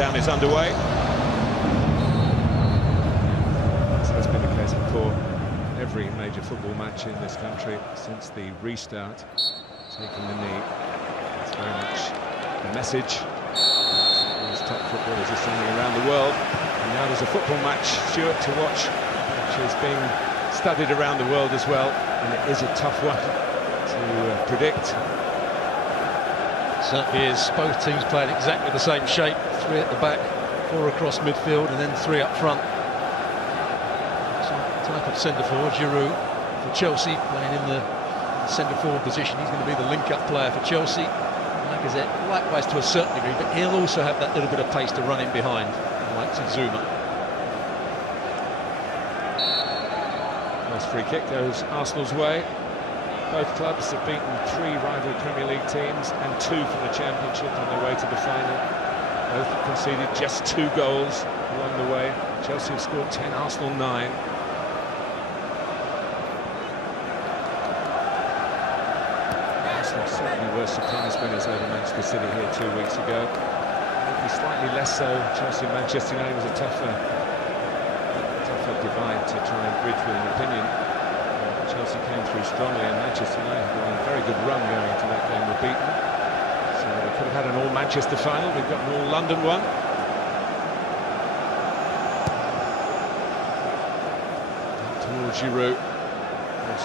countdown is underway. As has been the case before every major football match in this country since the restart. Taking the knee. It's very much a message these top footballers are sending around the world. And now there's a football match, Stuart, to watch, which is being studied around the world as well. And it is a tough one to predict. Certainly is. Both teams playing exactly the same shape. 3 at the back, 4 across midfield, and then 3 up front. Type of centre-forward, Giroud for Chelsea, playing in the centre-forward position. He's going to be the link-up player for Chelsea. Lacazette, likewise to a certain degree, but he'll also have that little bit of pace to run in behind, like Zuma. First free kick goes Arsenal's way. Both clubs have beaten 3 rival Premier League teams and 2 from the Championship on their way to the final. Both have conceded just 2 goals along the way. Chelsea have scored 10, Arsenal 9. Arsenal certainly were surprise winners over Manchester City here 2 weeks ago. Maybe slightly less so. Chelsea and Manchester United was a tougher divide to try and bridge with an opinion. Chelsea came through strongly, and Manchester United were on a very good run going into that game, were beaten. So they could have had an all-Manchester final. We've got an all-London one. Towards Giroud. We've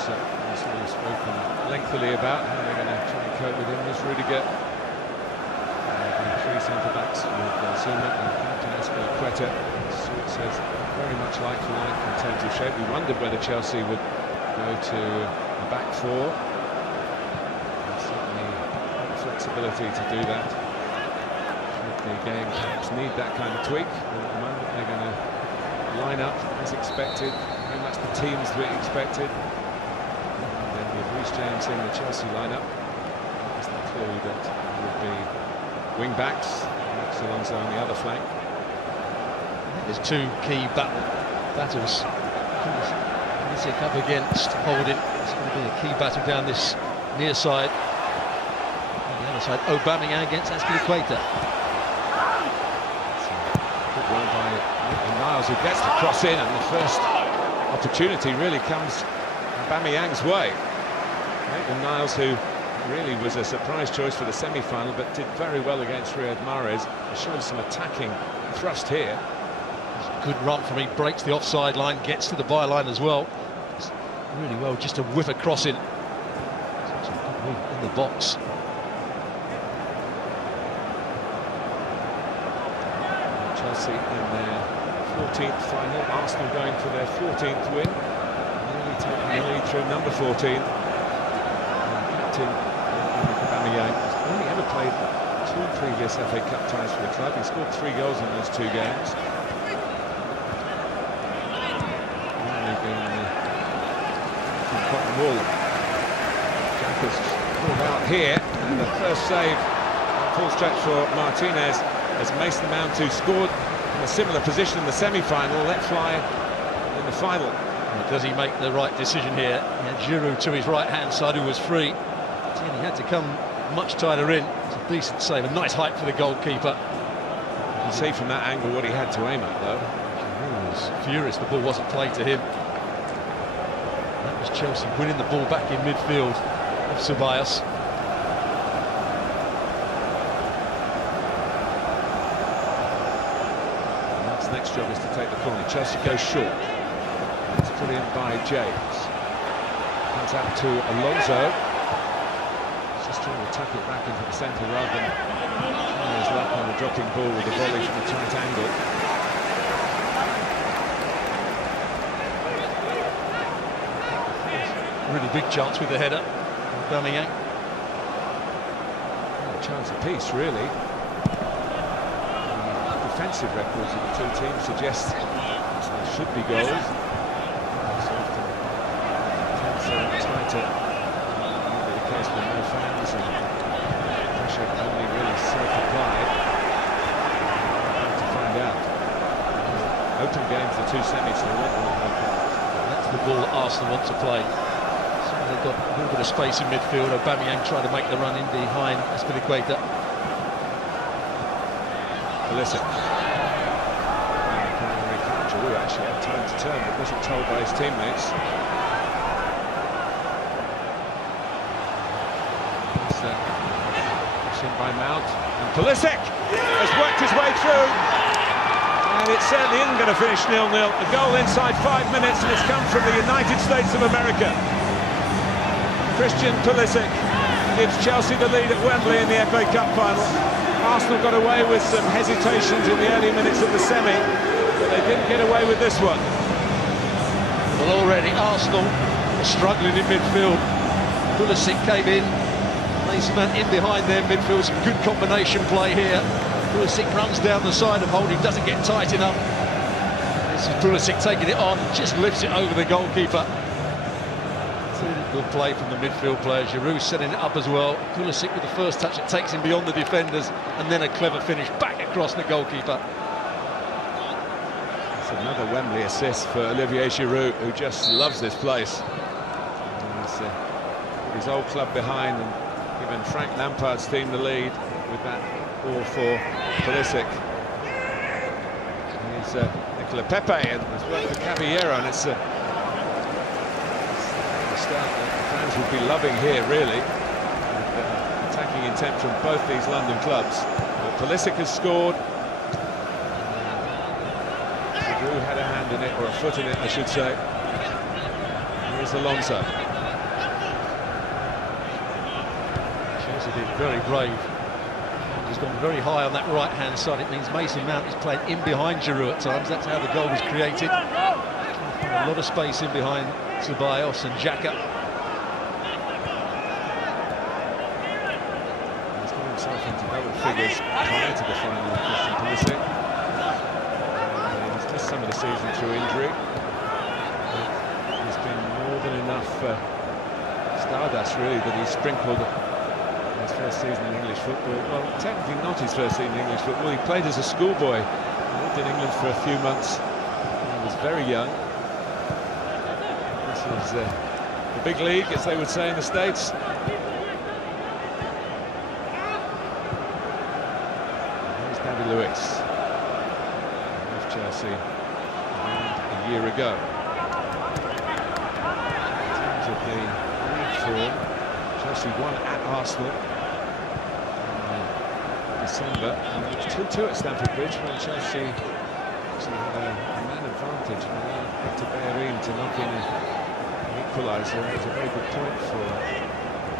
spoken lengthily about how they're going to try and cope with him. There's Rudiger. The 3 centre-backs with Zuma and Quetta. Stuart says very much like for like in terms of shape. We wondered whether Chelsea would go to a back 4. And certainly flexibility to do that. The game perhaps need that kind of tweak, but at the moment they're going to line up as expected, very much the teams we expected. And then with Reece James in the Chelsea lineup, that's the clue that it would be wing backs, Max Alonso on the other flank. There's 2 key battles. Up against Holding. It's going to be a key battle down this near side. On the other side, Aubameyang against Azpilicueta. Good run by Niles, who gets the cross in, and the first opportunity really comes Aubameyang's way. Niles, who really was a surprise choice for the semi-final, but did very well against Riyad Mahrez. Showed some attacking thrust here. Good run from him, breaks the offside line, gets to the byline as well. Really well, just to whip a cross in. In the box. Chelsea in their 14th final. Arsenal going for their 14th win. Nearly taking the lead through number 14. And captain Aubameyang has only ever played 2 previous FA Cup ties for the club. He scored 3 goals in those 2 games. Jackers pulled out here, and the first save full stretch for Martinez as Mason Mount, who scored in a similar position in the semi-final, let fly in the final. Does he make the right decision here? Giroud to his right-hand side, who was free. He had to come much tighter in. It's a decent save, a nice height for the goalkeeper. You can see from that angle what he had to aim at, though. Giroud was furious the ball wasn't played to him. That was Chelsea winning the ball back in midfield of Ceballos. Mark's next job is to take the corner. Chelsea goes short. It's put in by James. Comes out to Alonso. He's just trying to tuck it back into the centre rather than trying his luck on the dropping ball with a volley from a tight angle. Really big chance with the header. Aubameyang. A chance apiece, really. The defensive records of the 2 teams suggest there should be goals. It's often tighter. The case with no fans and pressure only really self-applied. To find out. Open games, the 2 semis, so they won't want no part. That's the ball that Arsenal want to play. They've got a little bit of space in midfield. Aubameyang trying to make the run in behind Azpilicueta. Pulisic. Giroud actually had time to turn, but wasn't told by his teammates. Pushing by Mount, and Pulisic has worked his way through, and it certainly isn't going to finish 0-0. A goal inside 5 minutes, and it's come from the United States of America. Christian Pulisic gives Chelsea the lead at Wembley in the FA Cup final. Arsenal got away with some hesitations in the early minutes of the semi, but they didn't get away with this one. Well, already Arsenal are struggling in midfield. Pulisic came in, Mason Mount in behind their midfield, some good combination play here. Pulisic runs down the side of Holding, doesn't get tight enough. This is Pulisic taking it on, just lifts it over the goalkeeper. Good play from the midfield player. Giroud setting it up as well. Pulisic with the first touch, it takes him beyond the defenders, and then a clever finish back across the goalkeeper. It's another Wembley assist for Olivier Giroud, who just loves this place. He's put his old club behind and given Frank Lampard's team the lead with that ball for Pulisic. Here's Nicola Pepe, and as well for Caballero, and it's start that the fans would be loving here, really. With, attacking intent from both these London clubs. But Pulisic has scored. Giroud had a hand in it, or a foot in it, I should say. Here's Alonso. Chelsea did very brave. He's gone very high on that right-hand side. It means Mason Mount is playing in behind Giroud at times. That's how the goal was created. A lot of space in behind Ceballos and Xhaka. He's got himself into double figures prior to the final of Christian Pulisic. He's missed some of the season through injury. But he's been more than enough stardust, really, that he's sprinkled in his first season in English football. Well, technically not his first season in English football. He played as a schoolboy. He lived in England for a few months. He was very young. This is the big league, as they would say in the States. Here's David Luiz. Left Chelsea a year ago. In terms of the league form, Chelsea won at Arsenal in December, and it was 2-2 at Stamford Bridge when Chelsea actually had a man advantage and allowed Hector Bellerin to knock in equaliser. It was a very good point for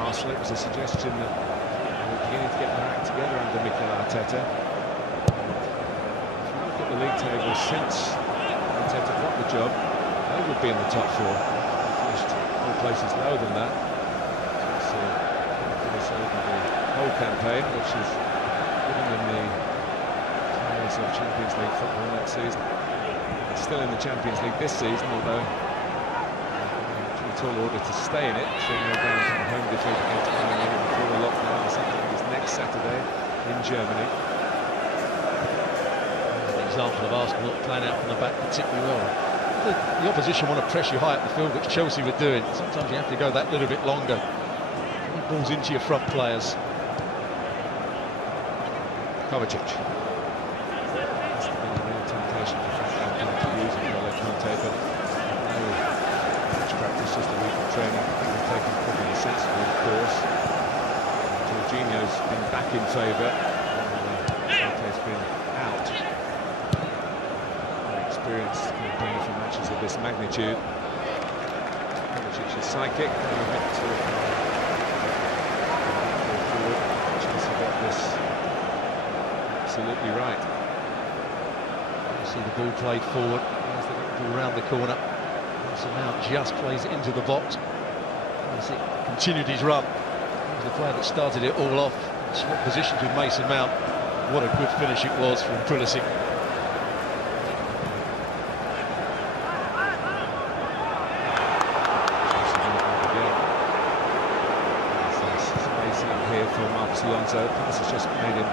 Arsenal. It was a suggestion that they were beginning to get their act together under Mikel Arteta. And if you look at the league table since Arteta got the job, they would be in the top four. They finished all places lower than that. So it's over the whole campaign, which has given them the players of Champions League football that season. They're still in the Champions League this season, although tall order to stay in it, so they're going from a home defeat against Bayern Munich before the lockdown. The second is next Saturday in Germany. An example of Arsenal not playing out from the back particularly well. The opposition want to press you high up the field, which Chelsea were doing. Sometimes you have to go that little bit longer. It balls into your front players. Kovacic. That's been a real temptation for Frank Lampard to use N'Golo Kante, but practice, just a week of training. I think he's taken probably a sensible course. Jorginho's been back in favour, and Kante's been out. Very experienced campaign for matches of this magnitude. Kovacic's side kick, and a bit to forward. Chelsea got this absolutely right. You see the ball played forward. There's the ball around the corner. So now just plays it into the box. He continued his run. He was the player that started it all off. Swapped positions with Mason Mount. What a good finish it was from Pulisic. Space out here for Marcos Alonso. Pass has just made him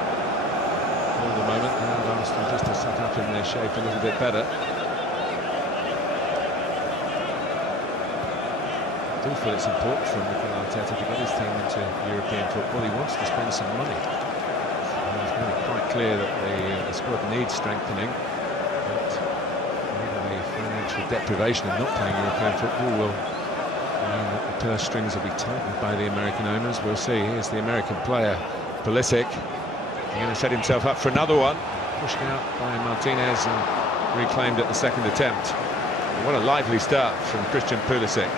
hold the moment. Now Arsenal just to set up in their shape a little bit better. I do feel it's important for Mikel Arteta to get his team into European football. He wants to spend some money. He's made it quite quite clear that the squad needs strengthening. But the financial deprivation of not playing European football will mean that the purse strings will be tightened by the American owners. We'll see. Here's the American player, Pulisic. He's going to set himself up for another one. Pushed out by Martinez and reclaimed at the second attempt. What a lively start from Christian Pulisic.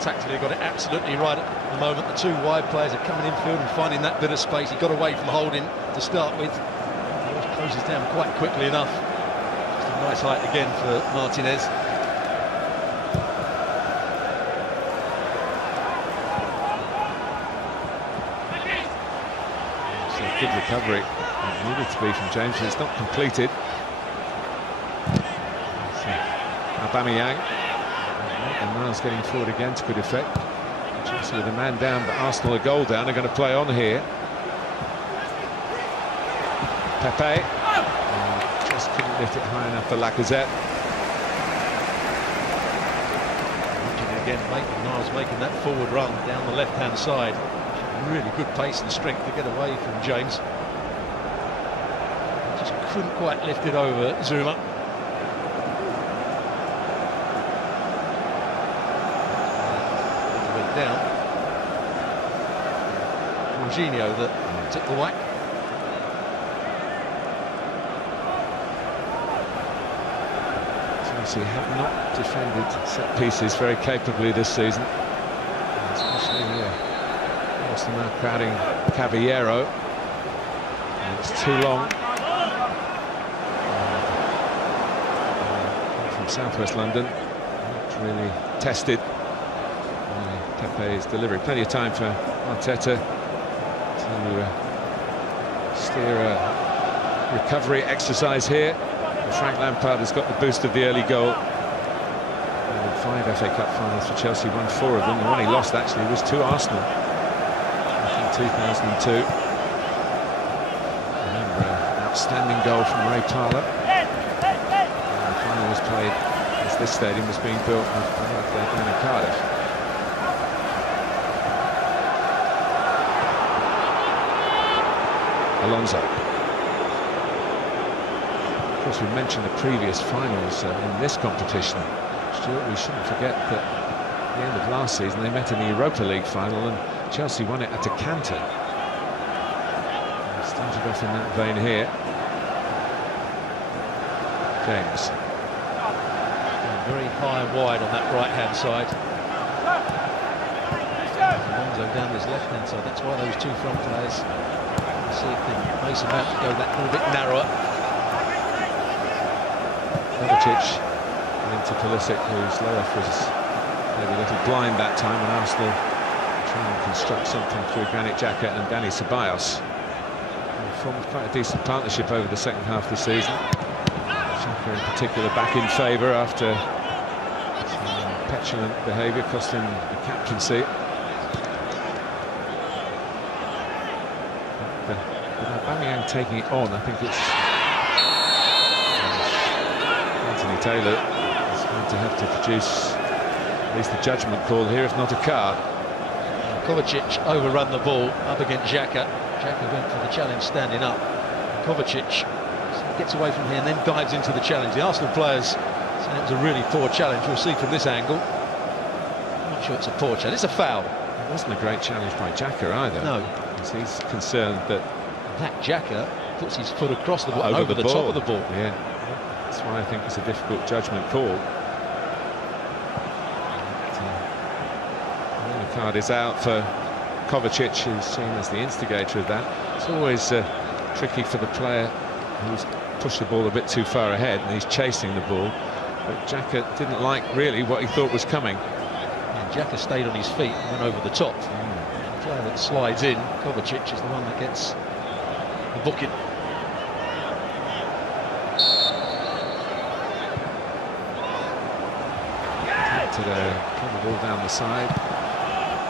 Tactically got it absolutely right at the moment. The two wide players are coming infield and finding that bit of space. He got away from holding to start with. He closes down quite quickly enough. Just a nice height again for Martinez. Good recovery. It needed to be from James, but it's not completed. Aubameyang. And Miles getting forward again to good effect. Chelsea with a man down, but Arsenal a goal down. They're going to play on here. Pepe. Just couldn't lift it high enough for Lacazette. Again, Miles making that forward run down the left-hand side. Really good pace and strength to get away from James. Just couldn't quite lift it over Zuma. Went down. Jorginho that took the whack. Chelsea have not defended set pieces very capably this season, especially here. Arsenal now crowding Caballero. And it's too long. From southwest London, not really tested. Pepe's delivery. Plenty of time for Arteta to steer a recovery exercise here. And Frank Lampard has got the boost of the early goal. 5 FA Cup finals for Chelsea, won 4 of them. The one he lost actually was to Arsenal in 2002. Remember, an outstanding goal from Ray Parlour. And the final was played as this stadium was being built down in Cardiff. Alonso. Of course, we mentioned the previous finals in this competition. Stuart, we shouldn't forget that at the end of last season they met in the Europa League final and Chelsea won it at a canter. Started off in that vein here. James. Very high and wide on that right-hand side. Alonso down his left-hand side. That's why those two front players, see if Mason Mount to go that little bit narrower. Kovacic into Pulisic, whose low-off was maybe a little blind that time when Arsenal trying to construct something through Granit Xhaka and Dani Ceballos. They formed quite a decent partnership over the second half of the season. Xhaka in particular back in favour after some petulant behaviour cost him the captaincy. But with Aubameyang taking it on, I think it's Anthony Taylor is going to have to produce at least a judgment call here, if not a card. Kovacic overrun the ball up against Xhaka. Xhaka went for the challenge standing up. Kovacic gets away from here and then dives into the challenge. The Arsenal players saying it was a really poor challenge. We'll see from this angle. I'm not sure it's a poor challenge. It's a foul. It wasn't a great challenge by Xhaka either. No. He's concerned that Xhaka puts his foot across the ball, over the ball. top of the ball. Yeah, that's why I think it's a difficult judgment call. And the card is out for Kovacic, who's seen as the instigator of that. It's always tricky for the player who's pushed the ball a bit too far ahead and he's chasing the ball. But Xhaka didn't like really what he thought was coming. And Xhaka stayed on his feet and went over the top. The player that slides in, Kovacic, is the one that gets the booking. To come the ball down the side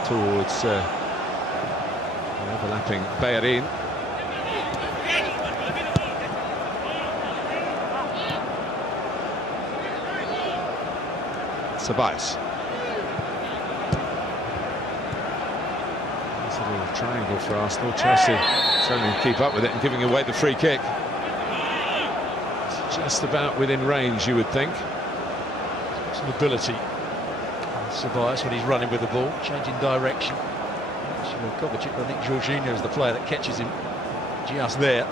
towards the overlapping Bellerin. Ceballos. Nice little triangle for Arsenal. Chelsea Struggling to keep up with it and giving away the free kick. It's just about within range, you would think. Some ability. Ceballos when he's running with the ball, changing direction. Kovacic, I think Jorginho is the player that catches him just there.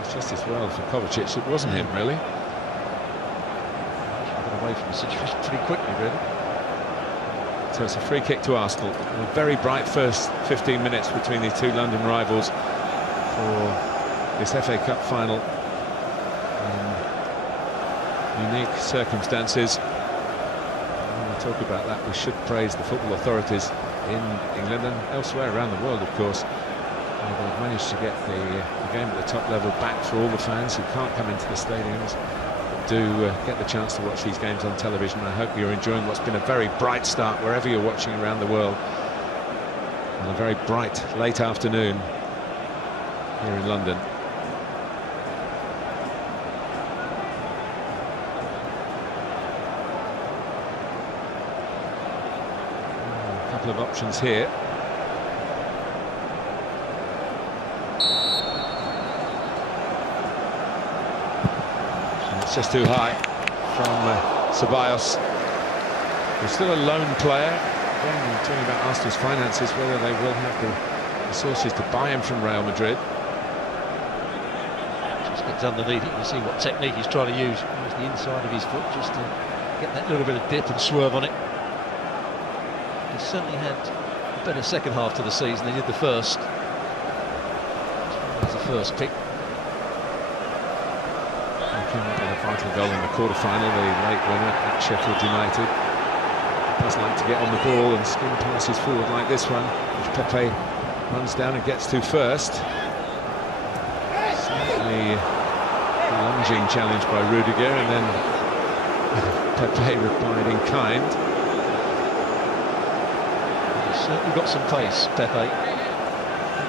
It's just as well for Kovacic, it wasn't him really. Got away from the situation pretty quickly, really. So it's a free kick to Arsenal. A very bright first 15 minutes between these two London rivals for this FA Cup final. Unique circumstances. When we talk about that, we should praise the football authorities in England and elsewhere around the world, of course. They've managed to get the game at the top level back for all the fans who can't come into the stadiums, but do get the chance to watch these games on television. I hope you're enjoying what's been a very bright start wherever you're watching around the world, and a very bright late afternoon here in London. A couple of options here. It's just too high from Ceballos, who's still a lone player. Again, we're talking about Arsenal's finances, whether they will have the resources to buy him from Real Madrid. Just gets underneath it, you see what technique he's trying to use. Use the inside of his foot just to get that little bit of dip and swerve on it. He's certainly had a better second half to the season than he did the first. That was the first pick. Came up with a vital goal in the quarter-final, the late winner at Sheffield United. Does like to get on the ball and skin passes forward like this one, which Pepe runs down and gets to first. Slightly lunging challenge by Rudiger, and then Pepe replied in kind. He's certainly got some pace, Pepe.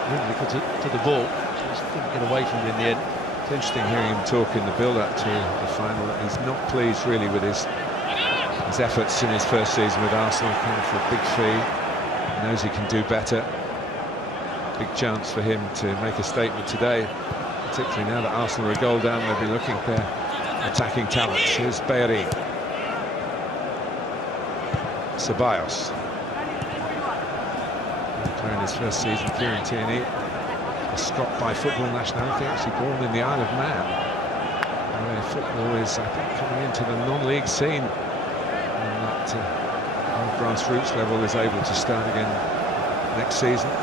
Really good to the ball, just couldn't get away from it in the end. It's interesting hearing him talk in the build-up to the final. He's not pleased really with his efforts in his first season with Arsenal. Coming for a big fee, he knows he can do better. Big chance for him to make a statement today, particularly now that Arsenal are a goal down. They'll be looking at their attacking talents. Here's Bailly. Ceballos, player in his first season. Kieran Tierney, a Scot by football nationality, actually born in the Isle of Man, where football is, I think, coming into the non-league scene, and that grassroots level is able to start again next season. I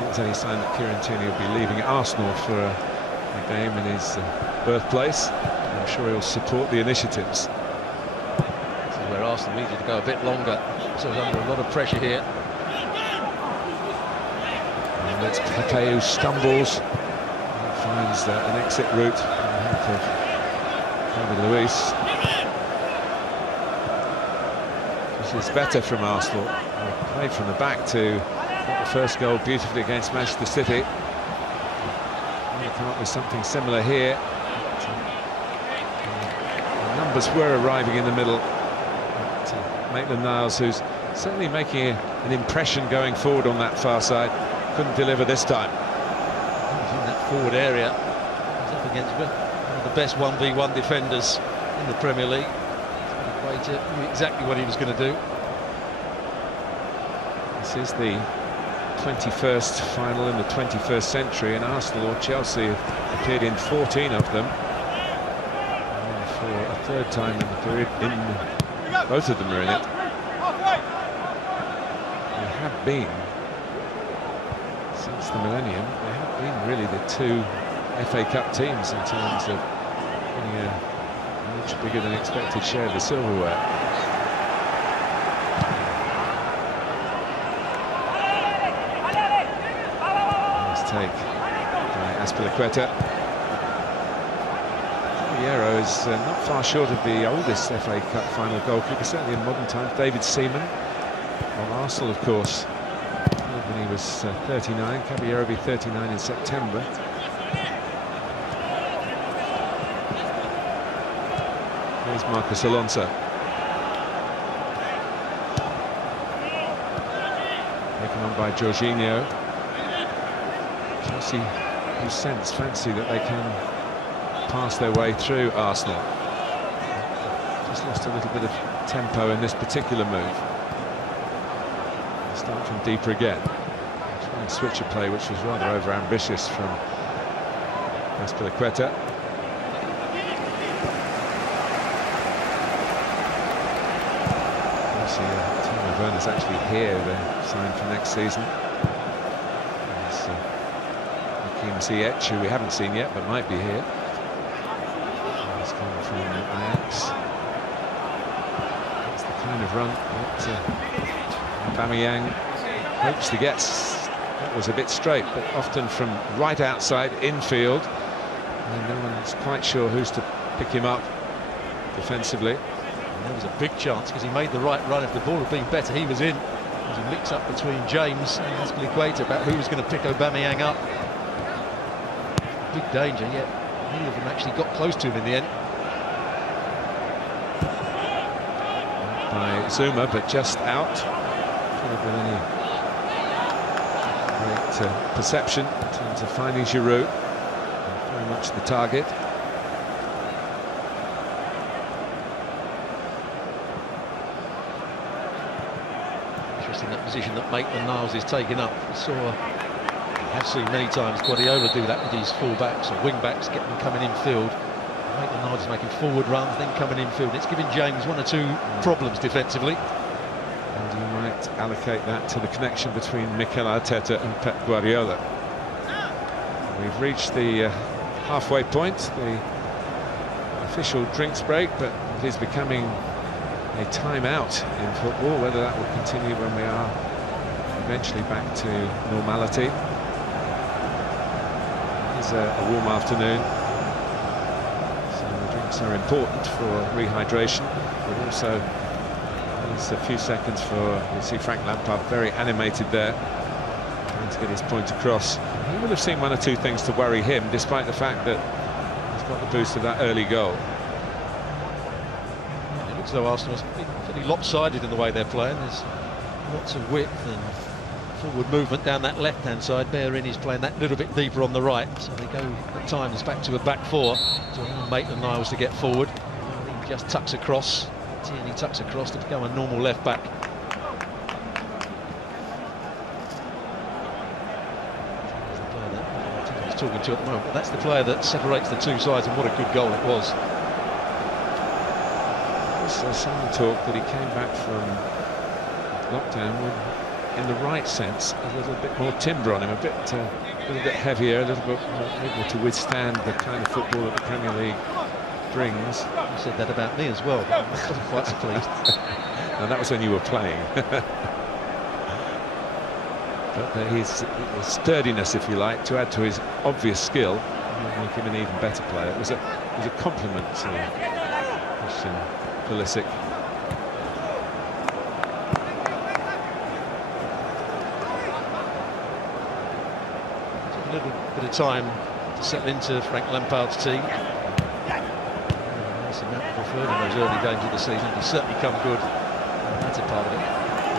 think there's any sign that Kieran Tierney will be leaving Arsenal for a game in his birthplace. I'm sure he'll support the initiatives. This is where Arsenal needed to go a bit longer, so he's under a lot of pressure here. It's Pepe who stumbles and finds an exit route in the help of David Luiz. This is better from Arsenal. They played from the back to get the first goal beautifully against Manchester City. They come up with something similar here. The numbers were arriving in the middle. Maitland-Niles, who's certainly making an impression going forward on that far side, couldn't deliver this time. He's in that forward area. He's up against one of the best 1v1 defenders in the Premier League. He knew exactly what he was going to do. This is the 21st final in the 21st century, and Arsenal or Chelsea have appeared in 14 of them. And for a third time in the period, both of them are in it. They have been, since the millennium, they have been really the two FA Cup teams in terms of winning a much bigger than expected share of the silverware. Nice take by Azpilicueta. Caballero is not far short of the oldest FA Cup final goalkeeper, certainly in modern times. David Seaman of Arsenal, of course, when he was 39. Caballero will be 39 in September. Here's Marcos Alonso. Taken on by Jorginho. Chelsea, who fancy that they can pass their way through Arsenal. Just lost a little bit of tempo in this particular move. They'll start from deeper again. Try and switch a play which was rather over-ambitious from Azpilicueta. Timo Werner's actually here, they're signed for next season. WtchMNw, who we haven't seen yet but might be here. He's come from Ajax. That's the kind of run that Aubameyang hopes to get. That was a bit straight, but often from right outside infield, and no one's quite sure who's to pick him up defensively. And there was a big chance because he made the right run. If the ball had been better, he was in. There was a mix-up between James and Azpilicueta about who was going to pick Aubameyang up. Big danger, yet neither of them actually got close to him in the end. By Zuma, but just out. Could have been any great perception in terms of finding Giroud. Very much the target. Interesting that position that Maitland-Niles is taking up. We have seen many times Guardiola do that with his full-backs or wing-backs, get them coming infield. Maitland-Niles is making forward runs, then coming infield. It's giving James one or two problems defensively. And you might allocate that to the connection between Mikel Arteta and Pep Guardiola. We've reached the halfway point, the official drinks break, but it is becoming a timeout in football. Whether that will continue when we are eventually back to normality. It is a warm afternoon, so the drinks are important for rehydration, but also there's a few seconds for, you see Frank Lampard very animated there, trying to get his point across. He will have seen one or two things to worry him, despite the fact that he's got the boost of that early goal. It looks as though Arsenal's been pretty lopsided in the way they're playing. There's lots of width and forward movement down that left-hand side. Bellerin is playing that little bit deeper on the right, so they go at times back to a back four to allow Maitland-Niles to get forward. He just tucks across. Tierney tucks across to become a normal left back. He's talking to at the moment, but that's the player that separates the two sides, and what a good goal it was. There's some talk that he came back from lockdown with, in the right sense, a little bit more timber on him, a little bit heavier, a little bit more able to withstand the kind of football that the Premier League brings. You said that about me as well. I wasn't quite so pleased. And that was when you were playing. But his sturdiness, if you like, to add to his obvious skill, make him an even better player. It was a compliment to Christian Pulisic. Took a little bit of time to settle into Frank Lampard's team. Preferred in those early games of the season. He's certainly come good. That's a part of it.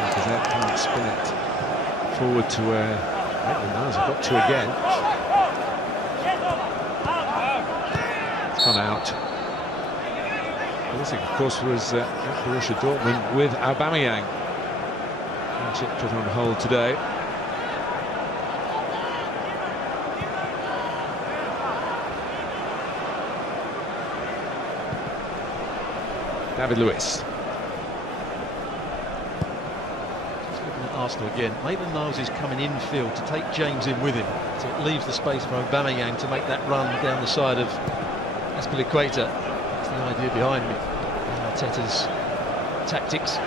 Because that can't spin it forward to where Maitland-Niles have got to again. It's gone out. Pulisic, of course, was at Borussia Dortmund with Aubameyang. Friendship put on hold today. David Luiz. Just looking at Arsenal again. Maitland-Niles is coming infield to take James in with him, so it leaves the space for Aubameyang to make that run down the side of Azpilicueta. That's the idea behind Arteta's tactics.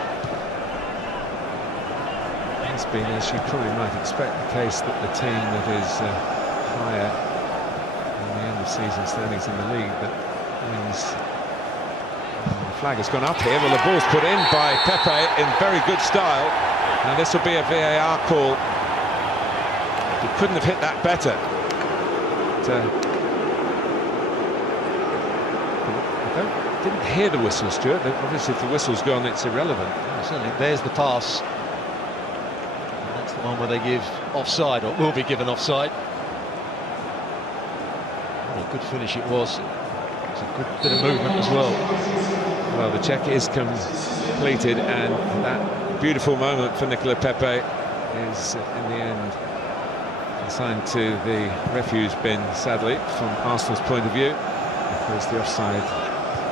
It's been, as you probably might expect, the case that the team that is higher in the end of season standings in the league that wins. The flag has gone up here. Well, the ball's put in by Pepe in very good style. Now this will be a VAR call. He couldn't have hit that better. But, I didn't hear the whistle, Stuart. Obviously, if the whistle's gone, it's irrelevant. Certainly, there's the pass. And that's the one where they give offside, or will be given offside. a good finish it was. It's a good bit of movement as well. Well, the check is completed, and that beautiful moment for Nicola Pepe is, in the end, assigned to the refuse bin, sadly, from Arsenal's point of view, because the offside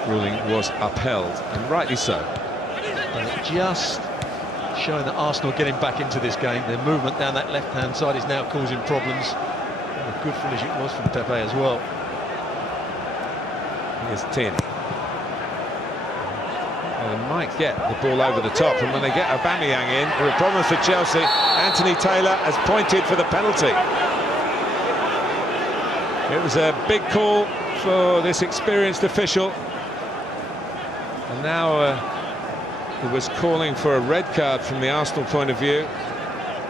ruling was upheld, and rightly so. Just showing that Arsenal are getting back into this game. Their movement down that left-hand side is now causing problems. And a good finish it was from Pepe as well. Here's Tierney. Well, they might get the ball over the top, and when they get Aubameyang in, there are problems for Chelsea. Anthony Taylor has pointed for the penalty. It was a big call for this experienced official, and now he was calling for a red card from the Arsenal point of view.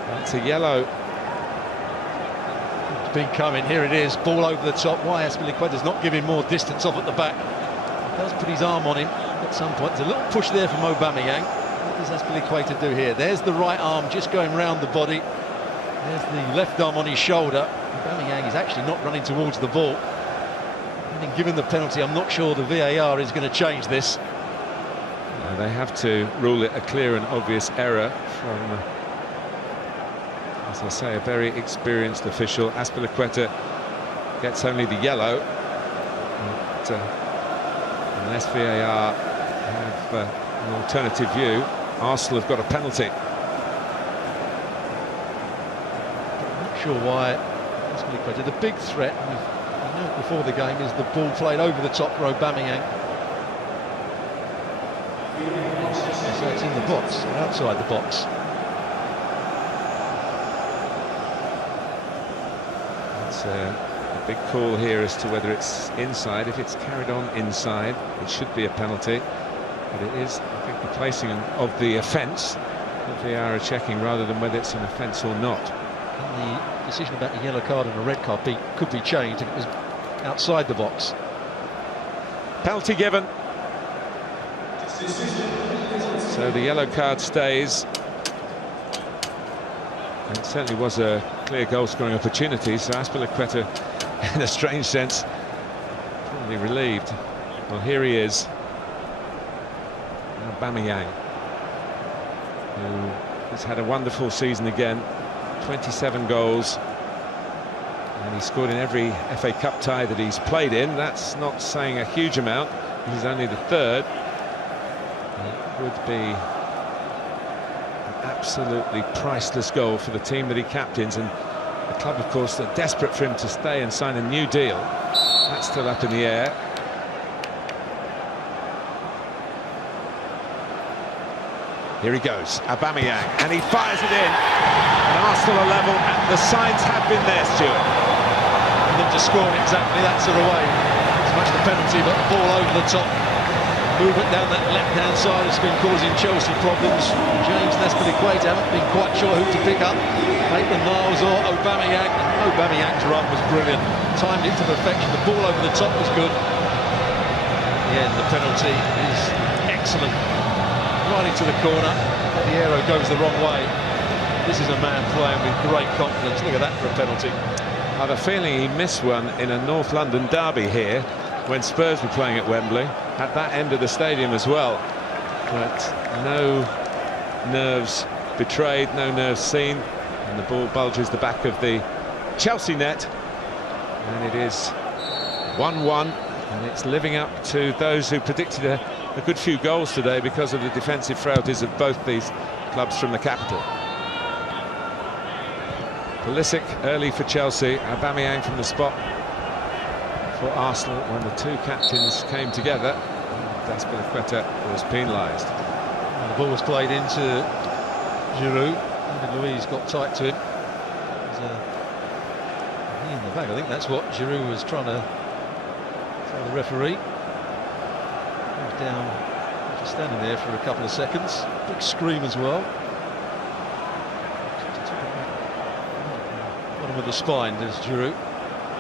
That's a yellow. It's been coming. Here it is. Ball over the top. Why Azpilicueta's not giving more distance off at the back? He does put his arm on him at some point. There's a little push there from Aubameyang. What does Azpilicueta do here? There's the right arm just going round the body. There's the left arm on his shoulder. Aubameyang is actually not running towards the ball. And given the penalty, I'm not sure the VAR is going to change this. They have to rule it a clear and obvious error from, as I say, a very experienced official. Azpilicueta gets only the yellow, but unless VAR have an alternative view, Arsenal have got a penalty. I'm not sure why Azpilicueta, the big threat we know before the game, is the ball played over the top for Aubameyang. So it's in the box, or outside the box. It's a big call here as to whether it's inside. If it's carried on inside, it should be a penalty. But it is, I think, the placing of the offence that VAR are checking, rather than whether it's an offence or not. And the decision about a yellow card and a red card could be changed if it was outside the box. Penalty given. So the yellow card stays. And it certainly was a clear goal-scoring opportunity, so Azpilicueta, in a strange sense, probably relieved. Well, here he is, Aubameyang, who has had a wonderful season again, 27 goals, and he scored in every FA Cup tie that he's played in. That's not saying a huge amount. He's only the third. It would be an absolutely priceless goal for the team that he captains, and the club, of course, are desperate for him to stay and sign a new deal. That's still up in the air. Here he goes, Aubameyang, and he fires it in. And Arsenal are level, and the signs have been there, Stuart. And then to score exactly that sort of way. Smash the penalty, but the ball over the top. Movement down that left-hand side has been causing Chelsea problems. James and Azpilicueta haven't been quite sure who to pick up. Maitland-Niles or Aubameyang. And Aubameyang's run was brilliant. Timed it to perfection. The ball over the top was good. Yeah, the penalty is excellent. Right into the corner. The arrow goes the wrong way. This is a man playing with great confidence. Look at that for a penalty. I have a feeling he missed one in a North London derby here when Spurs were playing at Wembley, at that end of the stadium as well. But no nerves betrayed, no nerves seen, and the ball bulges the back of the Chelsea net, and it is 1-1, and it's living up to those who predicted a good few goals today because of the defensive frailties of both these clubs from the capital. Pulisic early for Chelsea, Aubameyang from the spot for Arsenal when the two captains came together. Azpilicueta was penalised. The ball was played into Giroud. David Luiz got tight to him. There's a knee in the back. I think that's what Giroud was trying to tell the referee. Moved down, just standing there for a couple of seconds. Big scream as well. Bottom of the spine, there's Giroud.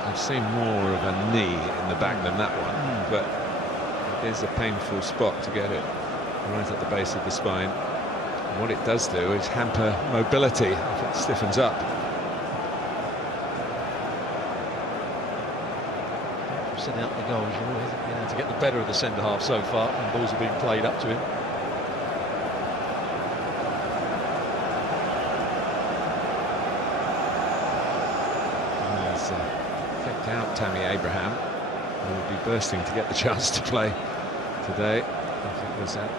I've seen more of a knee in the back than that one, but it is a painful spot to get it right at the base of the spine. And what it does do is hamper mobility if it stiffens up. forcing out the goals. He hasn't been able to get the better of the centre-half so far, and balls are being played up to him. He's kicked out Tammy Abraham, who will be bursting to get the chance to play today. If it was at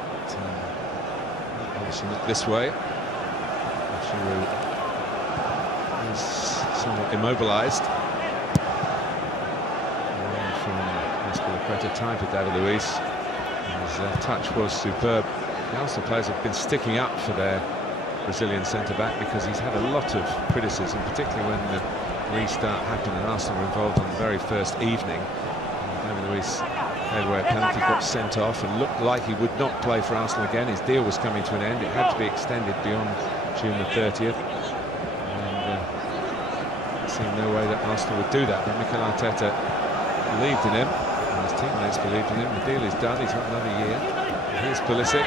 obviously not this way. Giroud is somewhat immobilised. From Aspilicueta tied with David Luiz. His touch was superb. The Arsenal players have been sticking up for their Brazilian centre-back because he's had a lot of criticism, particularly when the restart happened and Arsenal were involved on the very first evening. David Luiz gave away a penalty, got sent off and looked like he would not play for Arsenal again. His deal was coming to an end. It had to be extended beyond June the 30th. And there seemed no way that Arsenal would do that. But Mikel Arteta believed in him, and his teammates believed in him. The deal is done. He's got another year. And here's Pulisic.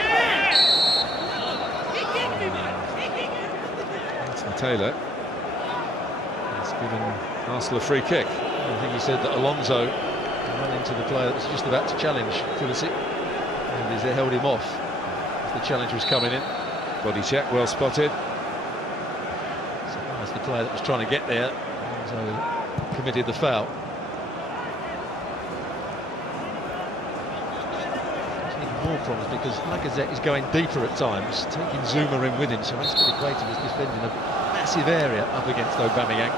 Anthony Taylor has given Arsenal a free kick. I think he said that Alonso ran into the player that was just about to challenge Pulisic, and he held him off as the challenge was coming in. Body check, well spotted. Surprised the player that was trying to get there, Alonso committed the foul. More problems because Lacazette is going deeper at times, taking Zuma in with him, so Aspilicueta was defending a massive area up against Aubameyang.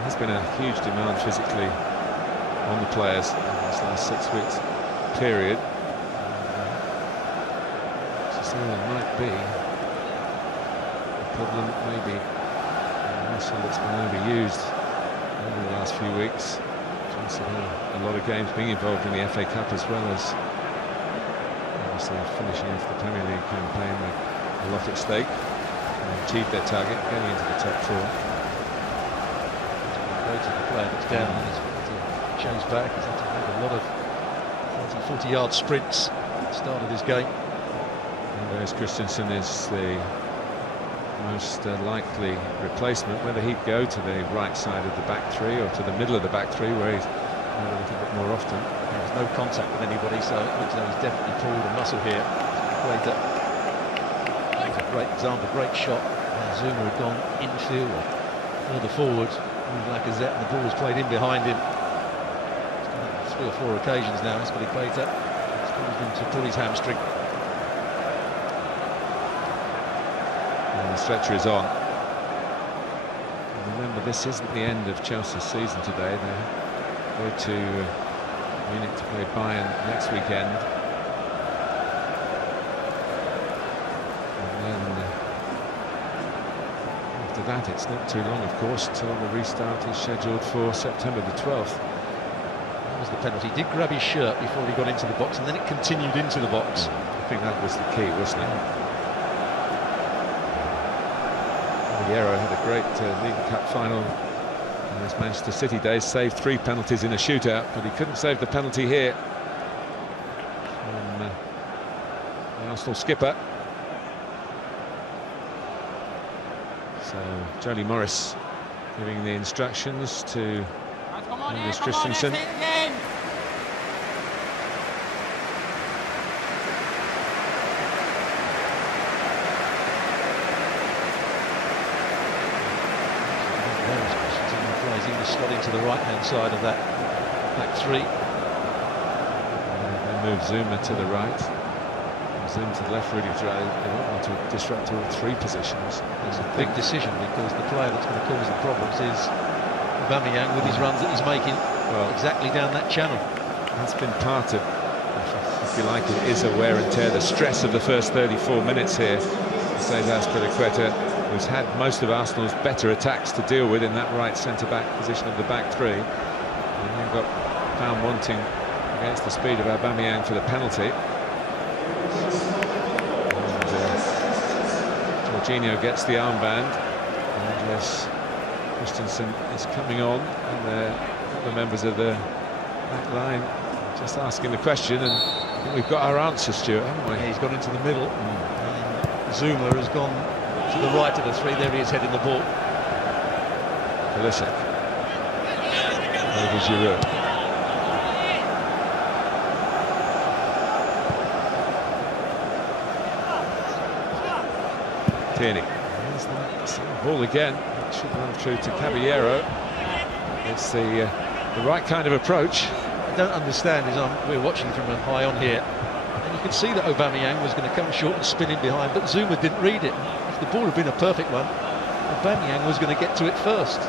There's been a huge demand physically on the players in this last 6 weeks period. So there might be a problem, maybe a muscle that's been overused over the last few weeks. A lot of games being involved in the FA Cup as well as obviously finishing off the Premier League campaign with a lot at stake, and achieved their target, getting into the top four. The player that's down and he's got to chase back. He's had to make a lot of 40-yard sprints at the start of this game. And there's Christensen is the most likely replacement, whether he'd go to the right side of the back three or to the middle of the back three where he's a little bit more often. There's no contact with anybody, so it looks like he's definitely pulled a muscle here. That's a great example, great shot. And Zuma had gone infield or further forward with Lacazette, and the ball was played in behind him. It's got 3 or 4 occasions now, Aspilicueta. It's caused him to pull his hamstring. And the stretcher is on. And remember, this isn't the end of Chelsea's season today. They go to Munich to play Bayern next weekend. And then after that, it's not too long, of course, till the restart is scheduled for September the 12th. That was the penalty. He did grab his shirt before he got into the box, and then it continued into the box. I think that was the key, wasn't it? Hierro had a great League Cup final in his Manchester City days, saved 3 penalties in a shootout, but he couldn't save the penalty here from the Arsenal skipper. So Jolie Morris giving the instructions to Anders Christensen. Slot into the right-hand side of that back three. They move Zuma to the right, Zuma to the left. Really, they want to disrupt all 3 positions. It's a big decision because the player that's going to cause the problems is Aubameyang with his runs that he's making exactly down that channel. That's been part of, if you like, it is a wear and tear, the stress of the first 34 minutes here. Says Aspilicueta, who's had most of Arsenal's better attacks to deal with in that right centre-back position of the back three. And then got found wanting against the speed of Aubameyang for the penalty. And Jorginho gets the armband. And yes, Christensen is coming on, and the members of the back line just asking the question, and I think we've got our answer, Stuart, haven't we? Yeah, he's gone into the middle. Zuma has gone to the right of the 3. There he is heading the ball. Pulisic. over Giroud. Tierney. There's that same ball again. It should run through to Caballero. It's the right kind of approach. I don't understand is we're watching from high on here, and you can see that Aubameyang was going to come short and spin in behind, but Zuma didn't read it. If the ball had been a perfect one, Aubameyang was going to get to it first.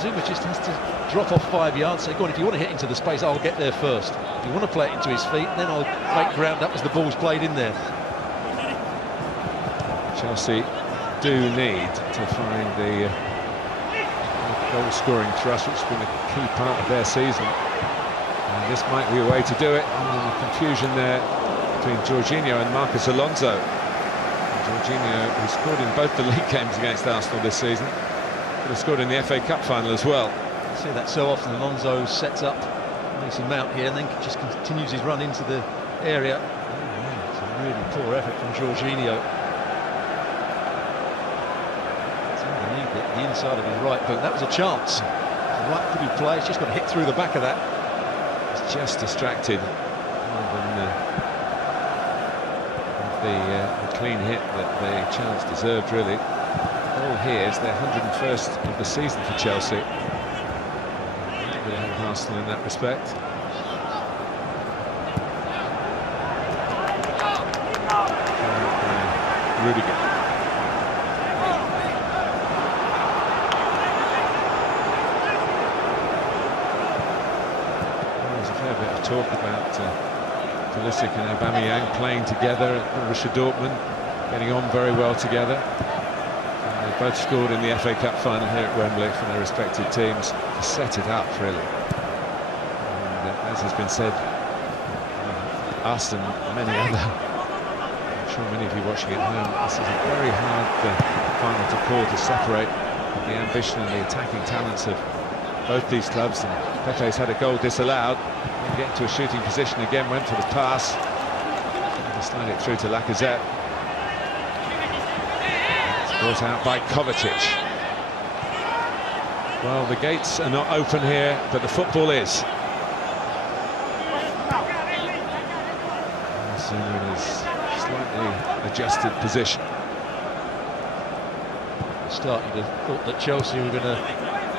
Zuma just has to drop off 5 yards, say, go on, if you want to hit into the space, I'll get there first. If you want to play it into his feet, then I'll make ground up as the ball's played in there. Chelsea do need to find the goal-scoring thrust, which has been a key part of their season. And this might be a way to do it. And the confusion there between Jorginho and Marcos Alonso. Jorginho, who scored in both the league games against Arsenal this season, could have scored in the FA Cup final as well. You see that so often. Alonso sets up Mason Mount here and then just continues his run into the area. It's a really poor effort from Jorginho. The inside of his right boot. That was a chance. The right footed play. He's just got to hit through the back of that. He's just distracted more than the clean hit that the chance deserved, really. All here is their 101st of the season for Chelsea. They're ahead of Arsenal in that respect. Rudiger. Talk about Pulisic and Aubameyang playing together at Borussia Dortmund, getting on very well together. And they both scored in the FA Cup final here at Wembley for their respective teams to set it up, really. And as has been said, us and many other, I'm sure many of you watching at home, this is a very hard final to call, to separate the ambition and the attacking talents of both these clubs. And Pepe's had a goal disallowed. Get into a shooting position again, went for the pass. And slide it through to Lacazette. It's brought out by Kovacic. Well, the gates are not open here, but the football is. Zuma in his slightly adjusted position. Starting to thought that Chelsea were going to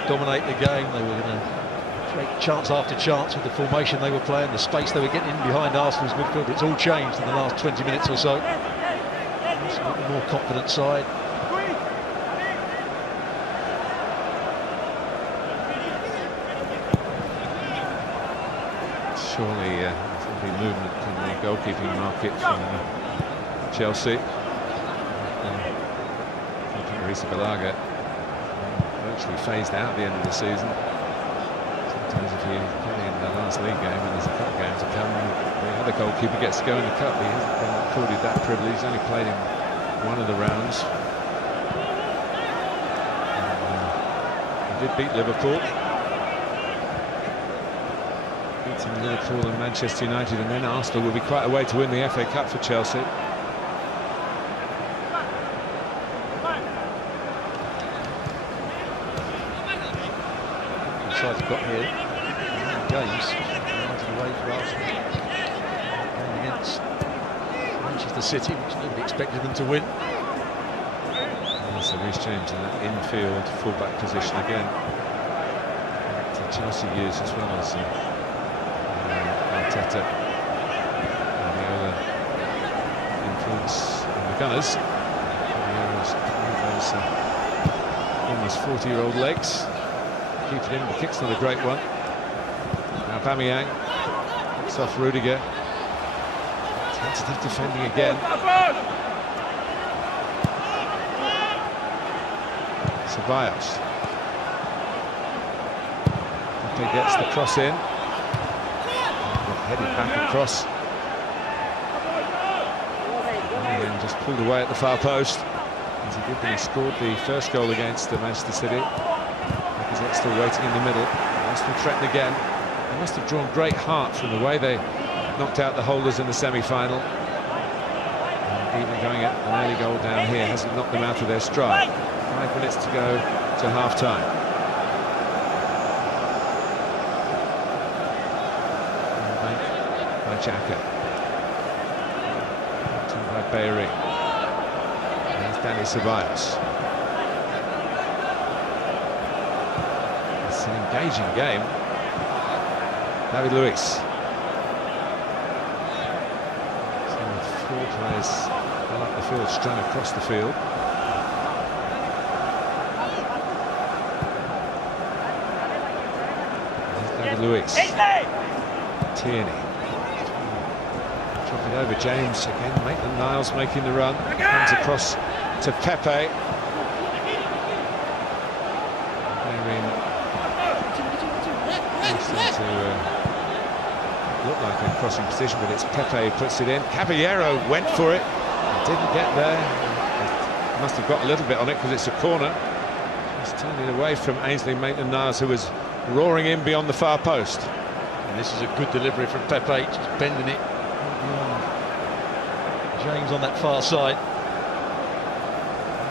dominate the game. They were going to create chance after chance with the formation they were playing, the space they were getting in behind Arsenal's midfield. It's all changed in the last 20 minutes or so. It's a more confident side. Surely there'll be movement in the goalkeeping market from Chelsea. Marisa Balaga virtually phased out at the end of the season. Sometimes if you play in the last league game and there's a cup game to come, the other goalkeeper gets to go in the cup. He hasn't been accorded that privilege. He's only played in one of the rounds. He did beat Liverpool. Beating Liverpool and Manchester United, and then Arsenal will be quite a way to win the FA Cup for Chelsea. Sides have got here games away for Arsenal going against Manchester City, which nobody expected them to win. So Reece James in that infield full-back position again. That Chelsea use as well as Arteta and the other influence on the Gunners. Those almost 40-year-old legs. Keep it in, the kick's not a great one. Now Aubameyang kicks off Rudiger. Tentative defending again. Ceballos. Pepe gets the cross in. Headed back across. And just pulled away at the far post, as he did when he scored the first goal against Manchester City. Lacazette's still waiting in the middle. Arsenal threatened again. They must have drawn great heart from the way they knocked out the holders in the semi-final. Even going at an early goal down here hasn't knocked them out of their stride. 5 minutes to go to half-time. Xhaka. By Bayeri. There's Danny Ceballos. It's an engaging game. David Luiz. So 4 players up the field, strung across the field. There's David Luiz. Tierney. Drop it over James again. Maitland-Niles making the run. Comes across to Pepe. To look like a crossing position, but it's Pepe who puts it in. Caballero went for it. Didn't get there. Must have got a little bit on it because it's a corner. Just turning it away from Ainsley Maitland-Niles, who was roaring in beyond the far post. And this is a good delivery from Pepe, just bending it. James on that far side.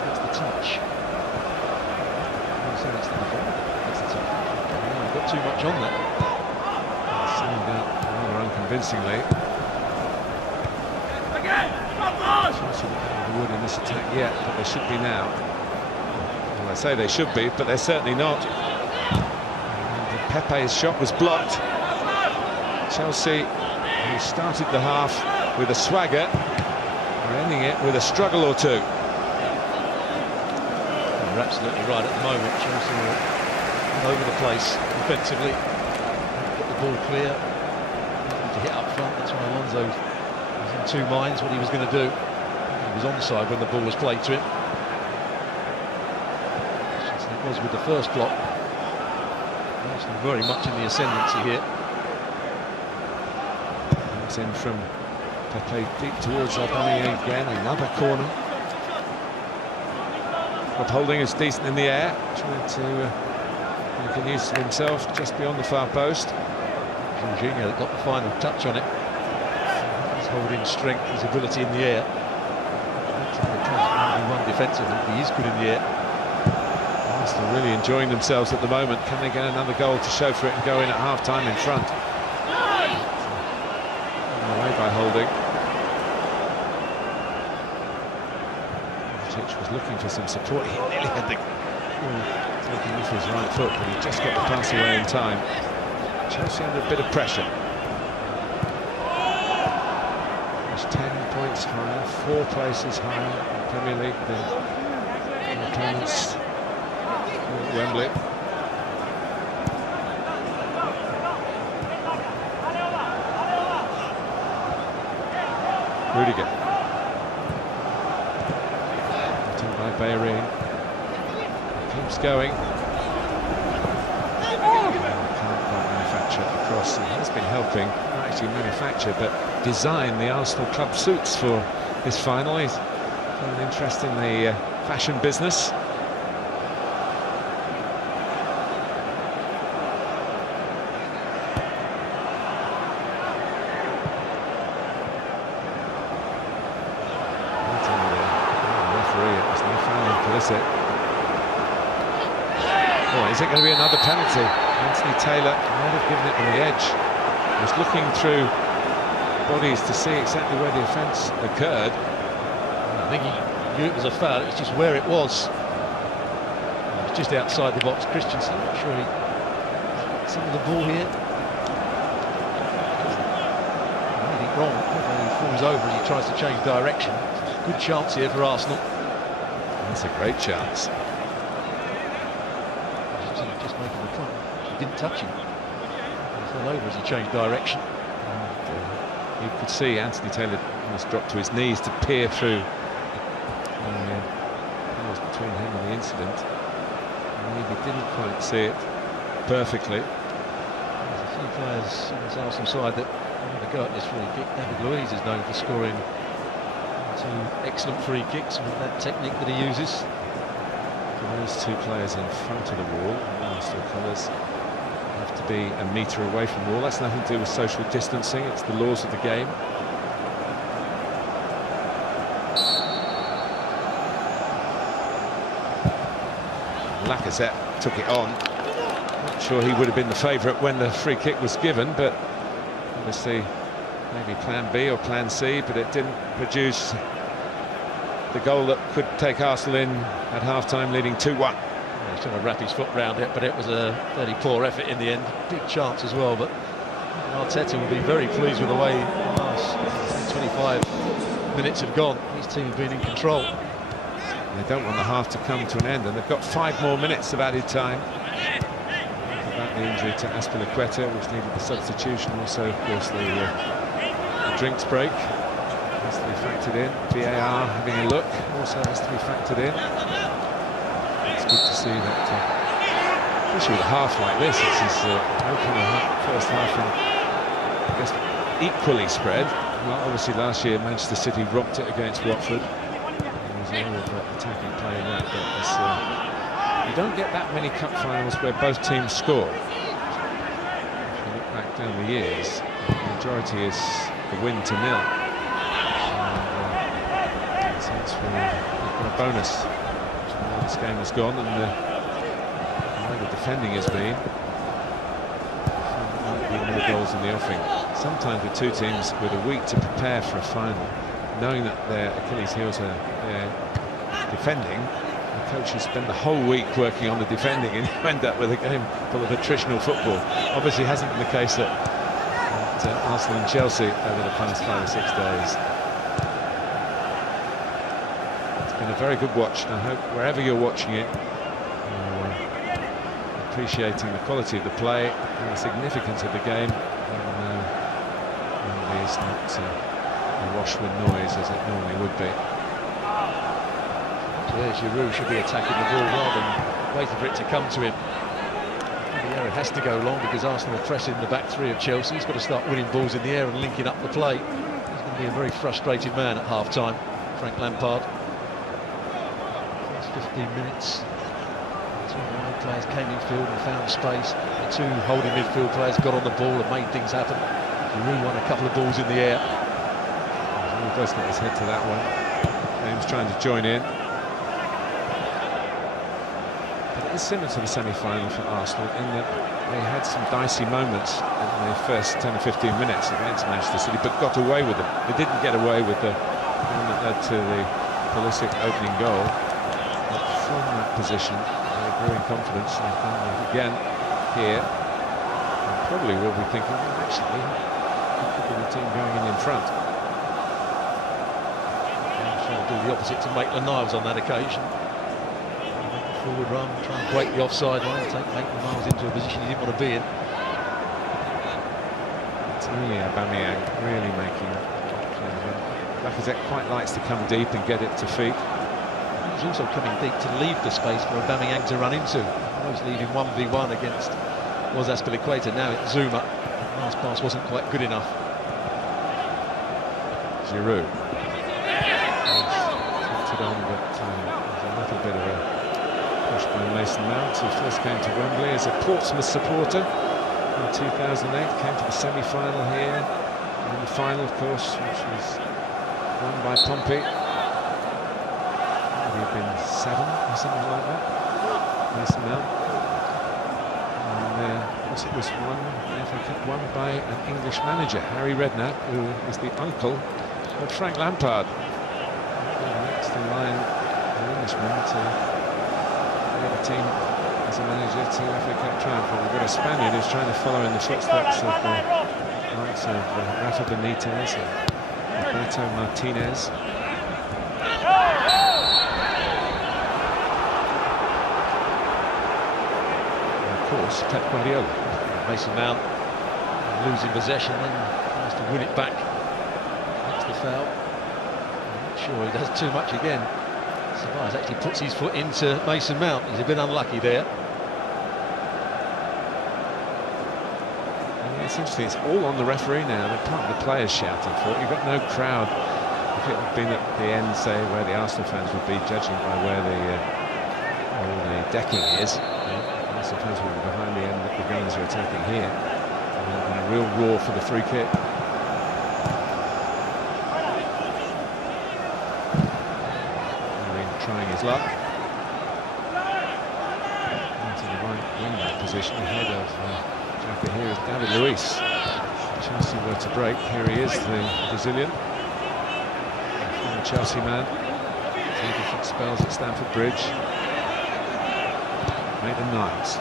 That's the touch. That's the touch. Got too much on that. Signed out rather unconvincingly. Chelsea don't wood in this attack yet, but they should be now. Well, I say they should be, but they're certainly not. And Pepe's shot was blocked. Chelsea, who started the half with a swagger, are ending it with a struggle or two. You're absolutely right at the moment. Chelsea are all over the place defensively. Got the ball clear. To hit up front. That's why Alonso was in two minds what he was going to do. He was onside when the ball was played to him. As it was with the first block. Arsenal very much in the ascendancy here. It's in from Pepe deep towards Aubameyang again. Another corner. Rob Holding is decent in the air, trying to make a use of himself just beyond the far post. Jorginho got the final touch on it. His holding strength, his ability in the air. One defensively, he is good in the air. Arsenal really enjoying themselves at the moment. Can they get another goal to show for it and go in at half-time in front? Away by Holding. Wtch was looking for some support. He nearly had the ball taken off his right foot, but he just got the pass away in time. Chelsea under a bit of pressure. It's 10 points higher, 4 places higher in the Premier League than the opponents at Wembley. Rudiger. Beaten by Bayeri. Keeps going. Across, and has been helping, not actually manufacture, but design the Arsenal club suits for this final. He's got an interest in the fashion business. The referee, it was no foul on Pulisic. Oh, is it going to be another penalty? Anthony Taylor might have given it on the edge. He was looking through bodies to see exactly where the offence occurred. I think he knew it was a foul, it's just where it was. It was just outside the box. Christensen, I'm not sure he some of the ball here. Anything wrong when he falls over as he tries to change direction. Good chance here for Arsenal. That's a great chance. Just making the point. He didn't touch him. He fell over as he changed direction. You could see Anthony Taylor almost dropped to his knees to peer through was between him and the incident. Maybe didn't quite see it perfectly. There's a few players on this Arsenal side that want to go at this free kick. David Luiz is known for scoring 2 excellent free kicks with that technique that he uses. For those 2 players in front of the wall, the Arsenal colours have to be a metre away from the wall. That's nothing to do with social distancing, it's the laws of the game. Lacazette took it on. Not sure he would have been the favourite when the free kick was given, but obviously maybe plan B or plan C, but it didn't produce the goal that could take Arsenal in at half-time, leading 2-1. Yeah, he's trying to wrap his foot round it, but it was a fairly poor effort in the end. Big chance as well, but Arteta will be very pleased with the way the last 25 minutes have gone. His team have been in control. They don't want the half to come to an end, and they've got 5 more minutes of added time. About the injury to Azpilicueta, which needed the substitution. Also, of course, the drinks break has to be factored in. VAR having a look also has to be factored in. It's good to see that, especially with a half like this, it's open first half and I guess equally spread. Well, obviously last year Manchester City romped it against Watford. There was a lot of attacking play in that, but you don't get that many cup finals where both teams score. If you look back down the years, the majority is the win to nil. So we've got a bonus where this game has gone, and the way the defending has been. Might be more goals in the offing. Sometimes with two teams with a week to prepare for a final, knowing that their Achilles heels are defending, the coaches spend the whole week working on the defending, and you end up with a game full of attritional football. Obviously hasn't been the case at Arsenal and Chelsea over the past 5 or 6 days. It's been a very good watch, and I hope wherever you're watching it, you're appreciating the quality of the play and the significance of the game, and it's not a wash with noise as it normally would be. Giroud should be attacking the ball rather than waiting for it to come to him. The area has to go long because Arsenal are pressing the back three of Chelsea. He's got to start winning balls in the air and linking up the play. He's going to be a very frustrated man at half-time, Frank Lampard. First 15 minutes, 2 wide players came infield and found space. The 2 holding midfield players got on the ball and made things happen. Giroud won a couple of balls in the air. He does get his head to that one. James trying to join in. It's similar to the semi-final for Arsenal in that they had some dicey moments in the first 10 or 15 minutes against Manchester City, but got away with them. They didn't get away with the one that led to the Pulisic opening goal. But from that position, they grew in confidence, and again here, and probably will be thinking, well, actually, it could be the team going in front. And trying to do the opposite to Maitland-Niles on that occasion. Forward run, try and break the offside line, take Maitland-Niles into a position he didn't want to be in. It's really Aubameyang really making Lacazette quite likes to come deep and get it to feet. He's also coming deep to leave the space for Aubameyang to run into. He was leaving 1v1 against Azpilicueta, now it's Zuma. The last pass wasn't quite good enough. Giroud. He's on, but there's a little bit of a push by Mason Mount, who first came to Wembley as a Portsmouth supporter in 2008, came to the semi-final here, and the final, of course, which was won by Pompey. Would he have been 7 or something like that? Mason Mount. And of course it was won, the FA Cup won by an English manager, Harry Redknapp, who is the uncle of Frank Lampard. Next in line, the Englishman to the team as a manager to FA Cup triumph. We've got a Spaniard who's trying to follow in the footsteps of the likes of Rafa Benitez and Roberto Martinez. And of course, Pep Guardiola. Mason Mount losing possession, then tries to win it back. That's the foul. I'm not sure he does too much again. Sabaz actually puts his foot into Mason Mount. He's a bit unlucky there. Yeah, it's interesting, it's all on the referee now. There can't be the players shouting for it. You've got no crowd. If it had been at the end, say, where the Arsenal fans would be, judging by where the decking is, Arsenal fans would be behind the end that the Gunners are attacking here. And a real roar for the free kick. Trying his luck into the right wing-back position ahead of Xhaka here is David Luiz. Chelsea were to break, here he is, the Brazilian, former Chelsea man, 2 different spells at Stamford Bridge. Maitland-Niles.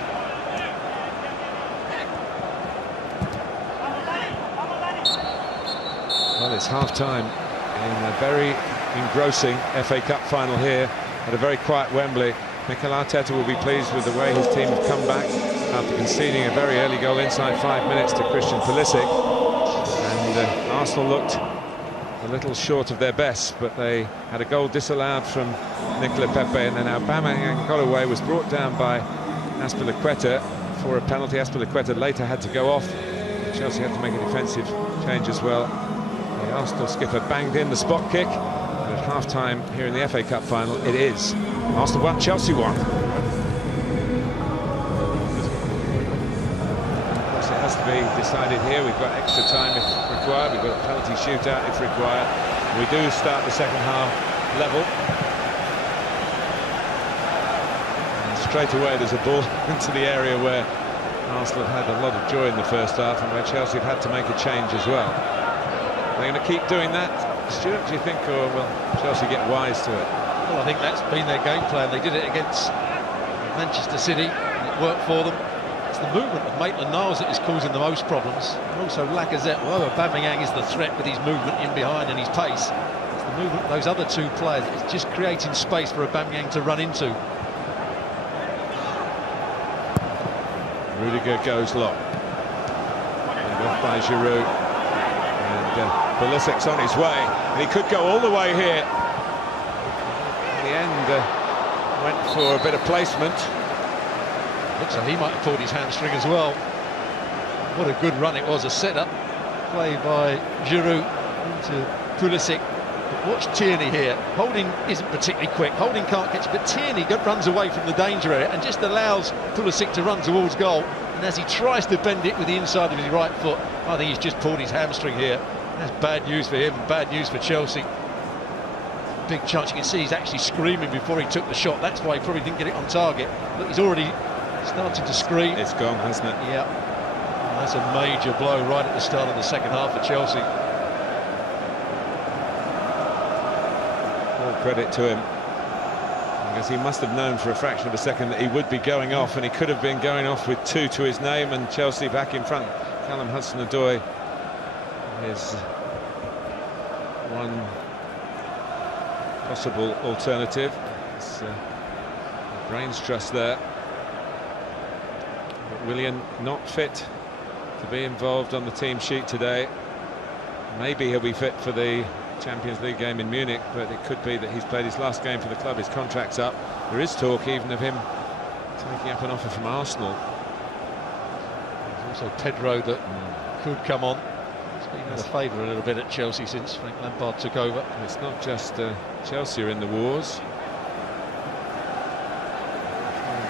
Well, it's half-time in a very engrossing FA Cup final here at a very quiet Wembley. Mikel Arteta will be pleased with the way his team have come back after conceding a very early goal inside 5 minutes to Christian Pulisic. And Arsenal looked a little short of their best, but they had a goal disallowed from Nicola Pepe, and then Aubameyang got away, was brought down by Azpilicueta for a penalty. Azpilicueta later had to go off. Chelsea had to make a defensive change as well. The Arsenal skipper banged in the spot kick. At half-time here in the FA Cup final, it is Arsenal 1, Chelsea 1. Of course, it has to be decided here. We've got extra time if required. We've got a penalty shootout if required. We do start the second half level. And straight away there's a ball into the area where Arsenal have had a lot of joy in the first half, and where Chelsea have had to make a change as well. They're going to keep doing that, Stuart, do you think, or will Chelsea get wise to it? Well, I think that's been their game plan. They did it against Manchester City, and it worked for them. It's the movement of Maitland-Niles that is causing the most problems, and also Lacazette. Although Aubameyang is the threat with his movement in behind and his pace, it's the movement of those other 2 players. It's just creating space for Aubameyang to run into. Rudiger goes long. And off by Giroud. And Pulisic's on his way, and he could go all the way here. In the end, went for a bit of placement. Looks like he might have pulled his hamstring as well. What a good run it was, a set-up play by Giroud into Pulisic. But watch Tierney here. Holding isn't particularly quick. Holding can't catch, but Tierney runs away from the danger area and just allows Pulisic to run towards goal. And as he tries to bend it with the inside of his right foot, I think he's just pulled his hamstring here. That's bad news for him, bad news for Chelsea. Big chance. You can see he's actually screaming before he took the shot. That's why he probably didn't get it on target. Look, he's already started to scream. It's gone, hasn't it? Yeah. And that's a major blow right at the start of the second half for Chelsea. All credit to him, because he must have known for a fraction of a second that he would be going off, and he could have been going off with 2 to his name, and Chelsea back in front. Callum Hudson-Odoi is one possible alternative. It's brains trust there. But Willian not fit to be involved on the team sheet today. Maybe he'll be fit for the Champions League game in Munich, but it could be that he's played his last game for the club. His contract's up. There is talk even of him taking up an offer from Arsenal. There's also Pedro that could come on. He's been in favour a little bit at Chelsea since Frank Lampard took over. It's not just Chelsea are in the wars.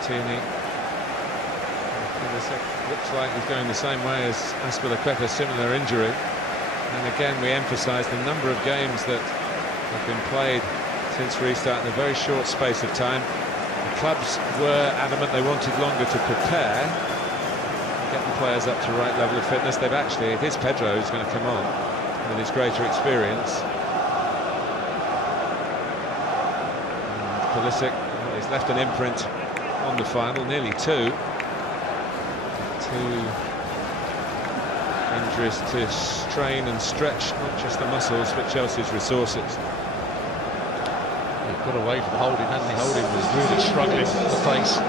Tierney looks like he's going the same way as Azpilicueta, similar injury. And again, we emphasise the number of games that have been played since restart in a very short space of time. The clubs were adamant they wanted longer to prepare, get the players up to the right level of fitness. They've actually, it is Pedro who's going to come on with his greater experience. And Pulisic, well, he's left an imprint on the final, nearly 2. 2 injuries to strain and stretch not just the muscles but Chelsea's resources. He got away from Holding, hadn't he? Holding was really struggling at the face.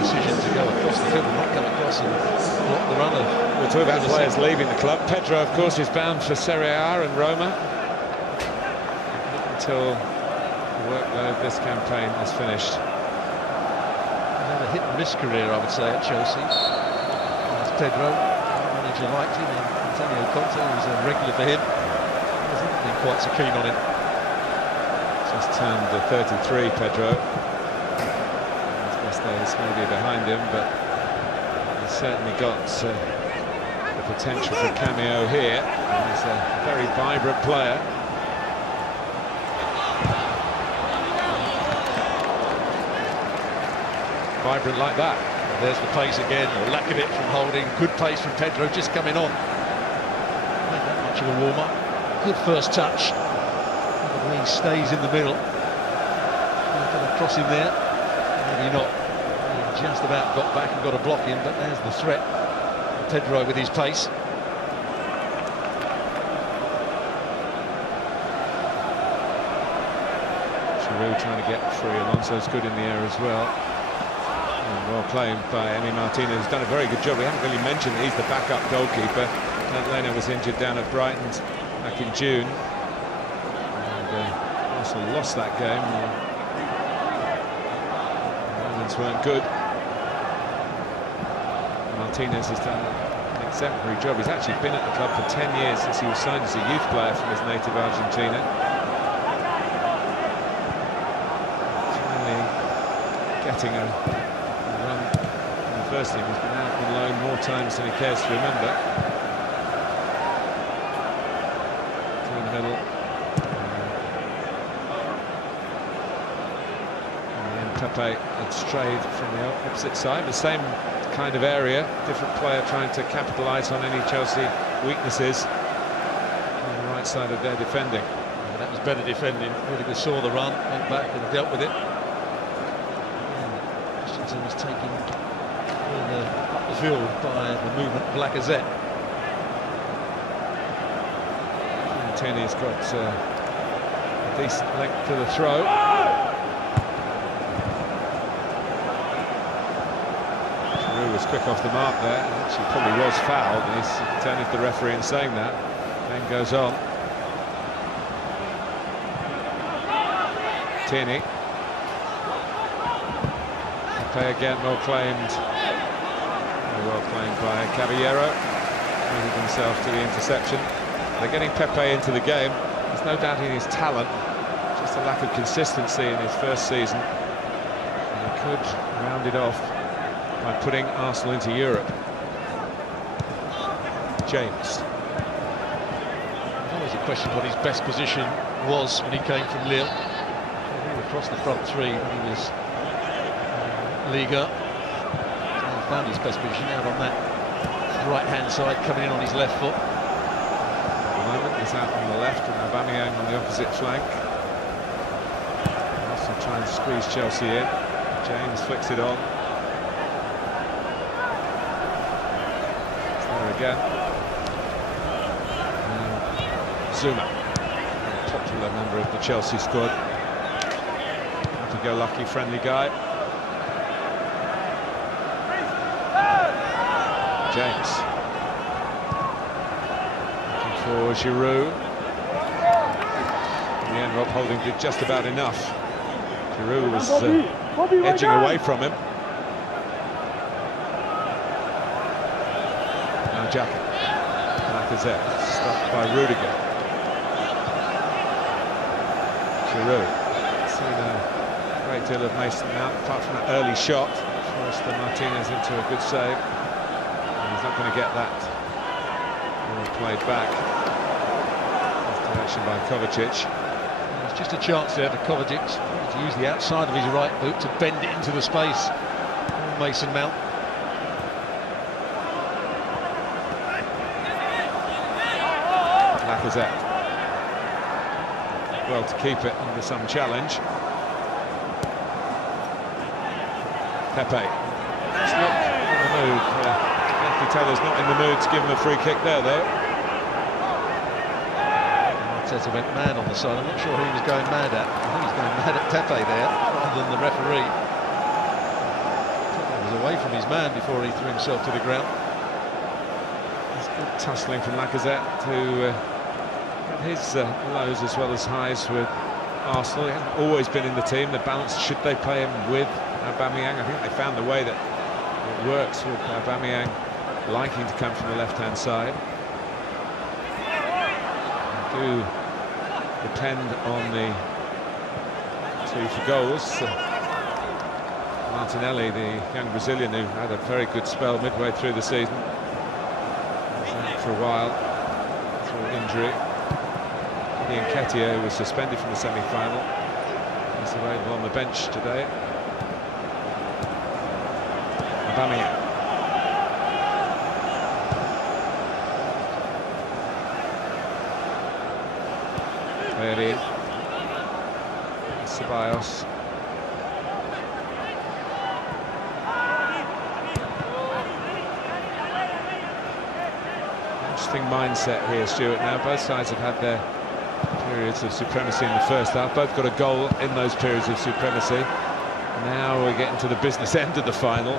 Decision to go across the field and not come across and block the runner. We're talking about players leaving the club. Pedro, of course, is bound for Serie A and Roma until the workload of this campaign is finished. Another hit-and-miss career, I would say, at Chelsea. Pedro, manager liked him, and Antonio Conte was a regular for him. Hasn't been quite so keen on him. Just turned 33, Pedro. His best days maybe behind him, but he's certainly got the potential for cameo here. And he's a very vibrant player. Vibrant like that. There's the pace again, or lack of it from Holding. Good pace from Pedro, just coming on. Not that much of a warm-up. Good first touch. The way he stays in the middle. Going to cross him there. Maybe not. He just about got back and got a block in, but there's the threat. Pedro with his pace. Giroud trying to get free. Alonso's good in the air as well. And well played by Emi Martinez. He's done a very good job. We haven't really mentioned that he's the backup goalkeeper. Leno was injured down at Brighton back in June. And Arsenal lost that game. The moments weren't good. Martinez has done an exemplary job. He's actually been at the club for 10 years since he was signed as a youth player from his native Argentina. Finally getting a run in the first team. He's been out on loan more times than he cares to remember. Through the middle. In the end, Pepe had strayed from the opposite side. The same kind of area, different player trying to capitalise on any Chelsea weaknesses on the right side of their defending. And that was better defending. Rudiger saw the run, went back and dealt with it. Christensen was taken further up the field by the movement of Lacazette. Tierney's got a decent length to the throw. Was quick off the mark there. Actually probably was fouled. He's turning to the referee and saying that. Then goes on. Tierney. Pepe again, well claimed. Very well claimed by Caballero. Moved himself to the interception. They're getting Pepe into the game. There's no doubting his talent. Just a lack of consistency in his first season. And he could round it off by putting Arsenal into Europe. James. There's always a question what his best position was when he came from Lille. Across the front three when he was Liga. He found his best position out on that right-hand side, coming in on his left foot. At the moment, he's out on the left and Aubameyang on the opposite flank. Also trying to squeeze Chelsea in. James flicks it on. Again. Zuma, a popular member of the Chelsea squad. Happy-go-lucky, friendly guy. James. Looking for Giroud. In the end, Rob Holding did just about enough. Giroud was edging away from him. Jacket. Lacazette, stopped by Rudiger. Giroud. Seen a great deal of Mason Mount, apart from that early shot. Forced Martinez into a good save. And he's not going to get that. Played back. Direction by Kovacic. There's just a chance there for Kovacic to use the outside of his right boot to bend it into the space. Mason Mount. Lacazette. Well to keep it under some challenge. Pepe. It's not in the mood. Anthony Taylor's not in the mood to give him a free kick there, though. Arteta went mad on the side. I'm not sure who he was going mad at. I think he's going mad at Pepe there, rather than the referee. He was away from his man before he threw himself to the ground. It's good tussling from Lacazette to get his lows as well as highs with Arsenal. He hasn't always been in the team. The balance, should they play him with Aubameyang? I think they found the way that it works with Aubameyang liking to come from the left-hand side. They do depend on the two for goals. Martinelli, the young Brazilian who had a very good spell midway through the season, was out for a while through injury. Ian Nketiah, who was suspended from the semi-final, is available on the bench today. Aubameyang. Clearly, Ceballos. Interesting mindset here, Stuart. Now both sides have had their periods of supremacy in the first half. Both got a goal in those periods of supremacy. Now we're getting to the business end of the final.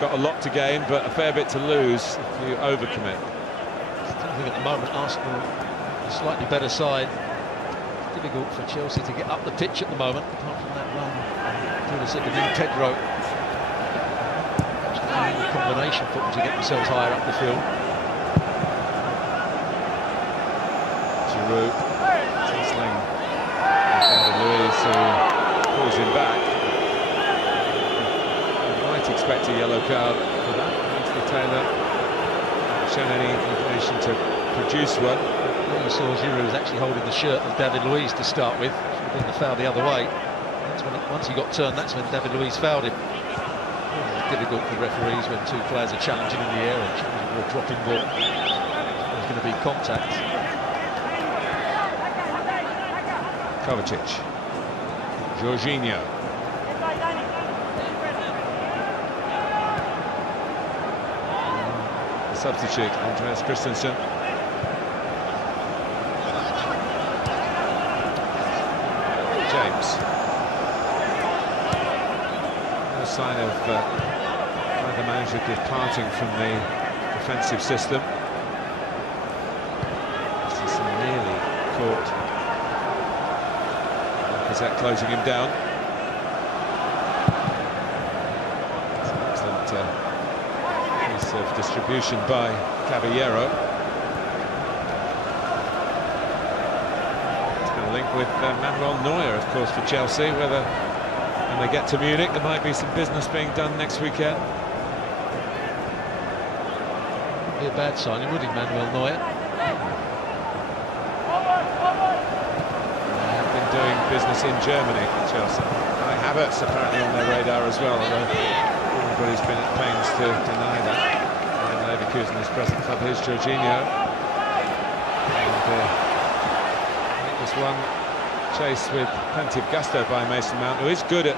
Got a lot to gain, but a fair bit to lose if you overcommit. I think at the moment Arsenal, a slightly better side. Difficult for Chelsea to get up the pitch at the moment, apart from that run through the second Pedro. Actually, combination football to get themselves higher up the field. Giroud, tussling with Luiz, who pulls him back. You might expect a yellow card for that. Anthony Taylor hasn't shown any inclination to produce one. You saw Giroud was actually holding the shirt of David Luiz to start with. Should have been the foul the other way. That's when once he got turned, that's when David Luiz fouled him. It's difficult for referees when two players are challenging in the air and challenging for a dropping ball. There's going to be contact. Kovacic. Jorginho. The substitute, Andreas Christensen. James. No sign of either manager departing from the defensive system. This is nearly caught. Is that closing him down? It's an excellent piece of distribution by Caballero. Link with Manuel Neuer, of course, for Chelsea. Whether when they get to Munich there might be some business being done next weekend. Wouldn't be a bad signing, would he, Manuel Neuer? They have been doing business in Germany for Chelsea. Havertz apparently on their radar as well, although everybody's been at pains to deny that. And Leverkusen, his present club, here's Jorginho. And, one chased with plenty of gusto by Mason Mount, who is good at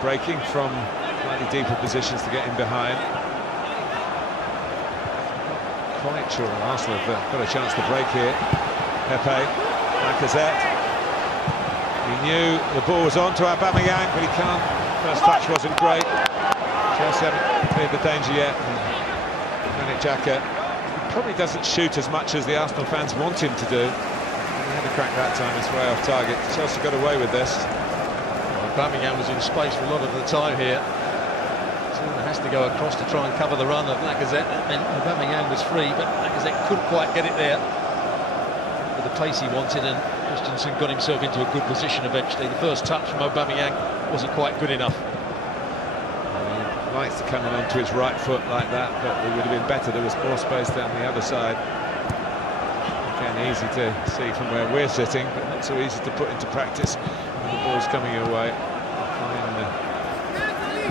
breaking from slightly deeper positions to get in behind. Quite sure Arsenal have got a chance to break here. Pepe, Lacazette. He knew the ball was on to Aubameyang, but he can't. First touch wasn't great. Chelsea haven't cleared the danger yet. Granit Xhaka probably doesn't shoot as much as the Arsenal fans want him to do. He had a crack that time, it's way off target. Chelsea got away with this. Well, Aubameyang was in space for a lot of the time here. Someone has to go across to try and cover the run of Lacazette, and Aubameyang was free, but Lacazette couldn't quite get it there with the pace he wanted, and Christensen got himself into a good position eventually. The first touch from Aubameyang wasn't quite good enough. He likes to come onto his right foot like that, but it would have been better. There was more space down the other side. Again, easy to see from where we're sitting, but not so easy to put into practice when the ball's coming your way. Fine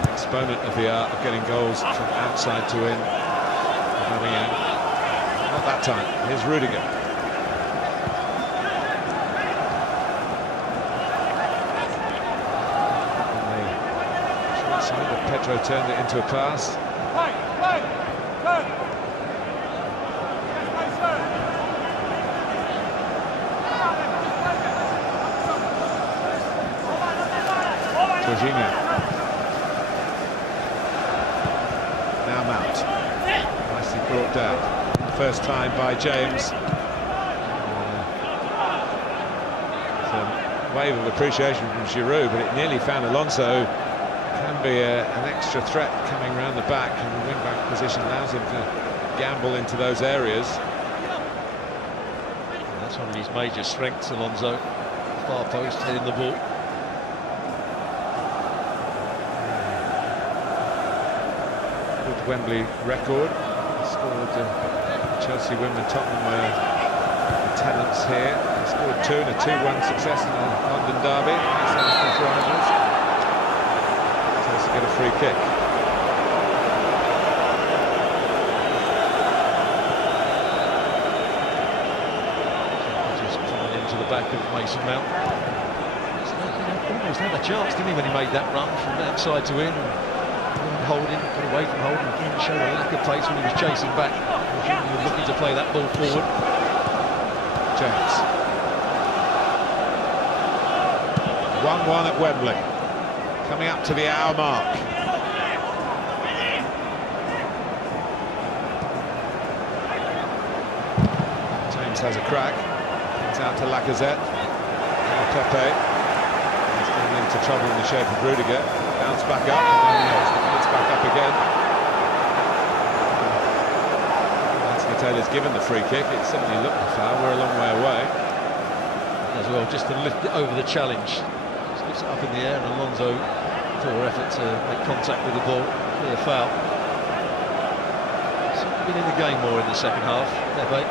exponent of the art of getting goals from outside to in. Aubameyang. Not that time. Here's Rudiger. On the short side, but Pedro turned it into a pass. Jorginho. Now Mount. Nicely brought down. First time by James. It's a wave of appreciation from Giroud, but it nearly found Alonso. Can be an extra threat coming round the back, and the wing-back position allows him to gamble into those areas. And that's one of his major strengths, Alonso. Far post, heading the ball. Wembley record. He scored Chelsea win when Tottenham were the tenants here. He scored 2 in a 2-1 success in the London derby against Arsenal's rivals. Chelsea get a free kick. back of Mason Mount. Almost had a chance, didn't he, when he made that run from outside to in. Holding, got away from Holding again, showed a lack of pace when he was chasing back. He was looking to play that ball forward. James. 1-1 at Wembley. Coming up to the hour mark. James has a crack. It's out to Lacazette. Now Pepe. He's getting into trouble in the shape of Rudiger. Bounce back up, and then it's back up again. Anthony Taylor's given the free kick. It certainly looked a foul. We're a long way away. As well, just to lift it over the challenge. Just lifts it up in the air, and Alonso, poor effort to make contact with the ball. Clear foul. Certainly been in the game more in the second half, Pepe.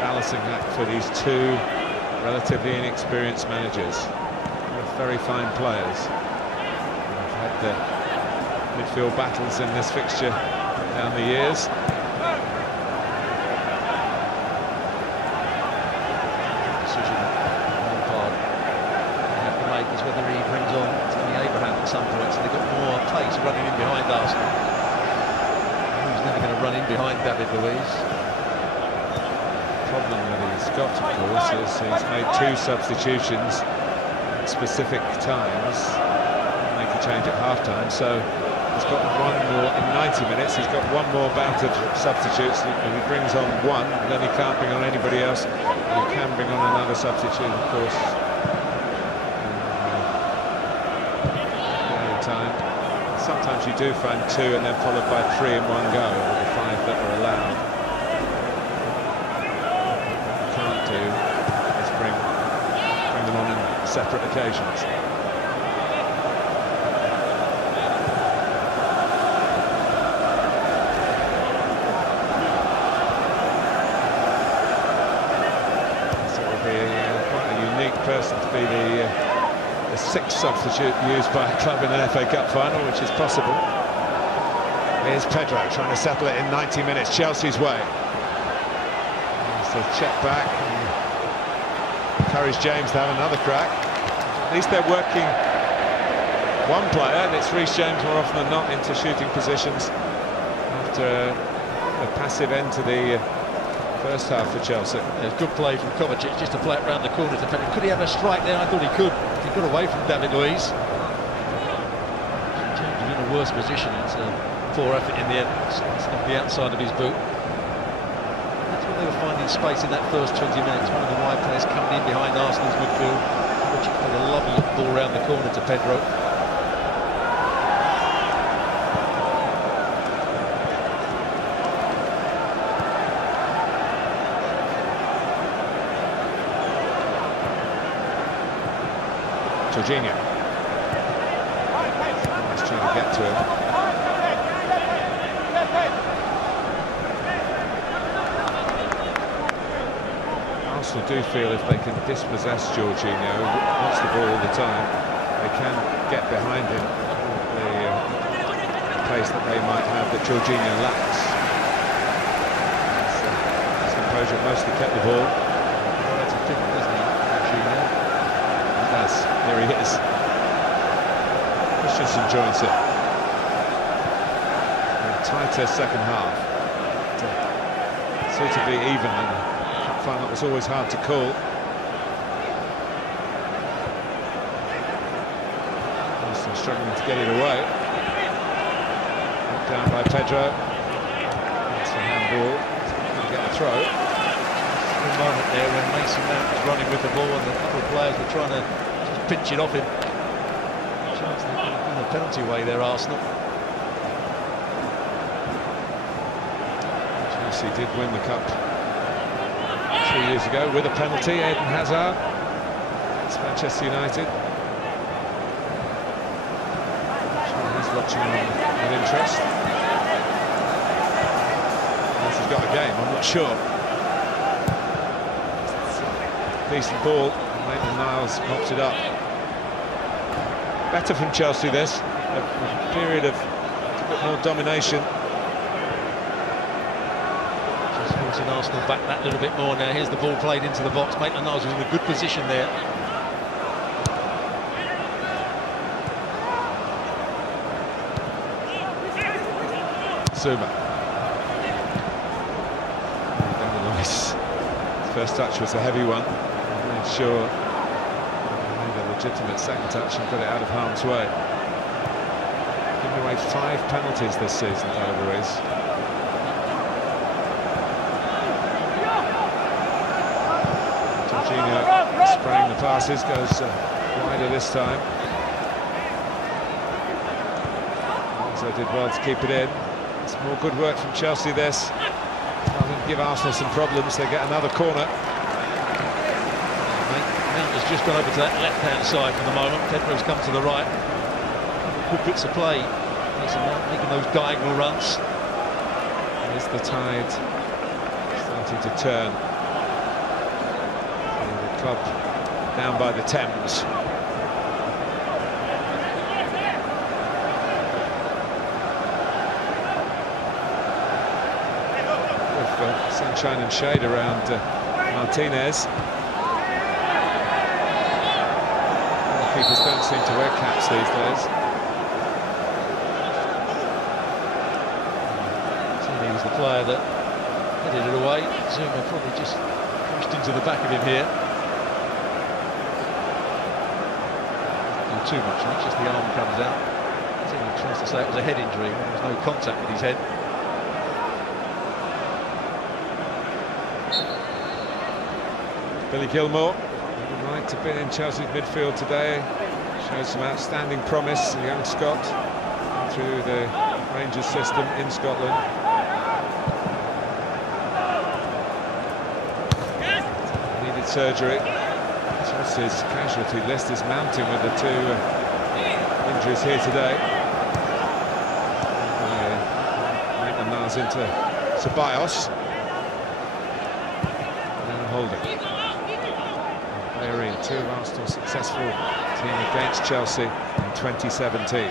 Balancing act for these two relatively inexperienced managers. They're very fine players. They've had the midfield battles in this fixture down the years. Decision Lampard have to make is whether he brings on Tammy Abraham at some point, so they've got more pace running in behind Arsenal. Who's never going to run in behind David Luiz? Problem that he's got, of course, is he's made 2 substitutions at specific times. Make a change at half-time, so he's got one more in 90 minutes. He's got one more bout of substitutes. If he brings on one, then he can't bring on anybody else. He can bring on another substitute, of course. Time. Sometimes you do find 2 and then followed by 3 in one go, or the 5 that are allowed. Do is bring them on in separate occasions. So it will be quite a unique person to be the 6th substitute used by a club in an FA Cup final, which is possible. Here's Pedro trying to settle it in 90 minutes, Chelsea's way. So check back and encourage James to have another crack. At least they're working one player, and it's Reece James more often than not into shooting positions after a passive end to the first half for Chelsea. There's good play from Kovacic just to play it round the corner. Could he have a strike there? I thought he could. He got away from David Luiz. James was in a worse position. It's a poor effort in the end. It's not the outside of his boot. They were finding space in that first 20 minutes. One of the wide players coming in behind Arsenal's midfield. Which played a lovely ball round the corner to Pedro. Jorginho. He's trying to get to him. Arsenal do feel if they can dispossess Jorginho, wants the ball all the time, they can get behind him the pace that they might have that Jorginho lacks. His composure mostly kept the ball. That's a different, isn't he, Jorginho? He does. Here he is. Christensen joins it. A tighter second half. Suitably even. Final was always hard to call. Arsenal struggling to get it away. Knocked down by Pedro. That's a handball. Going to get a throw. A moment there when Mason Mount was running with the ball and the couple of players were trying to just pinch it off him. Chance they could have been a penalty way there, Arsenal. Chelsea did win the cup 3 years ago with a penalty. Eden Hazard. It's Manchester United. He's watching with interest. Unless he's got a game, I'm not sure. Decent ball. Maitland-Niles mopped it up. Better from Chelsea this. A period of a bit more domination. Forcing Arsenal back that little bit more now. Here's the ball played into the box. Maitland-Niles was in a good position there. Zuma. Nice. First touch was a heavy one. Made sure he made a legitimate second touch and got it out of harm's way. Giving away 5 penalties this season, Alvarez. Jorginho spraying the passes, goes wider this time. So did well to keep it in. It's more good work from Chelsea this. Rather than give Arsenal some problems, they get another corner. Mount has just gone over to that left-hand side for the moment. Pedro's come to the right. Good bits of play. Making those diagonal runs. There's the tide starting to turn. The club down by the Thames. Sunshine and shade around Martinez. Keepers don't seem to wear caps these days. He was the player that headed it away. Zuma probably just pushed into the back of him here. Not too much, right? Just the arm comes out. He tries to say it was a head injury when there was no contact with his head. Billy Gilmour, right to be in Chelsea's midfield today. Shows some outstanding promise, a young Scot through the Rangers system in Scotland. Needed surgery. Chelsea's casualty list is mounting with the 2 injuries here today. Maitland-Niles into Ceballos. And then holding. Bellerin, 2 of Arsenal's successful team against Chelsea in 2017.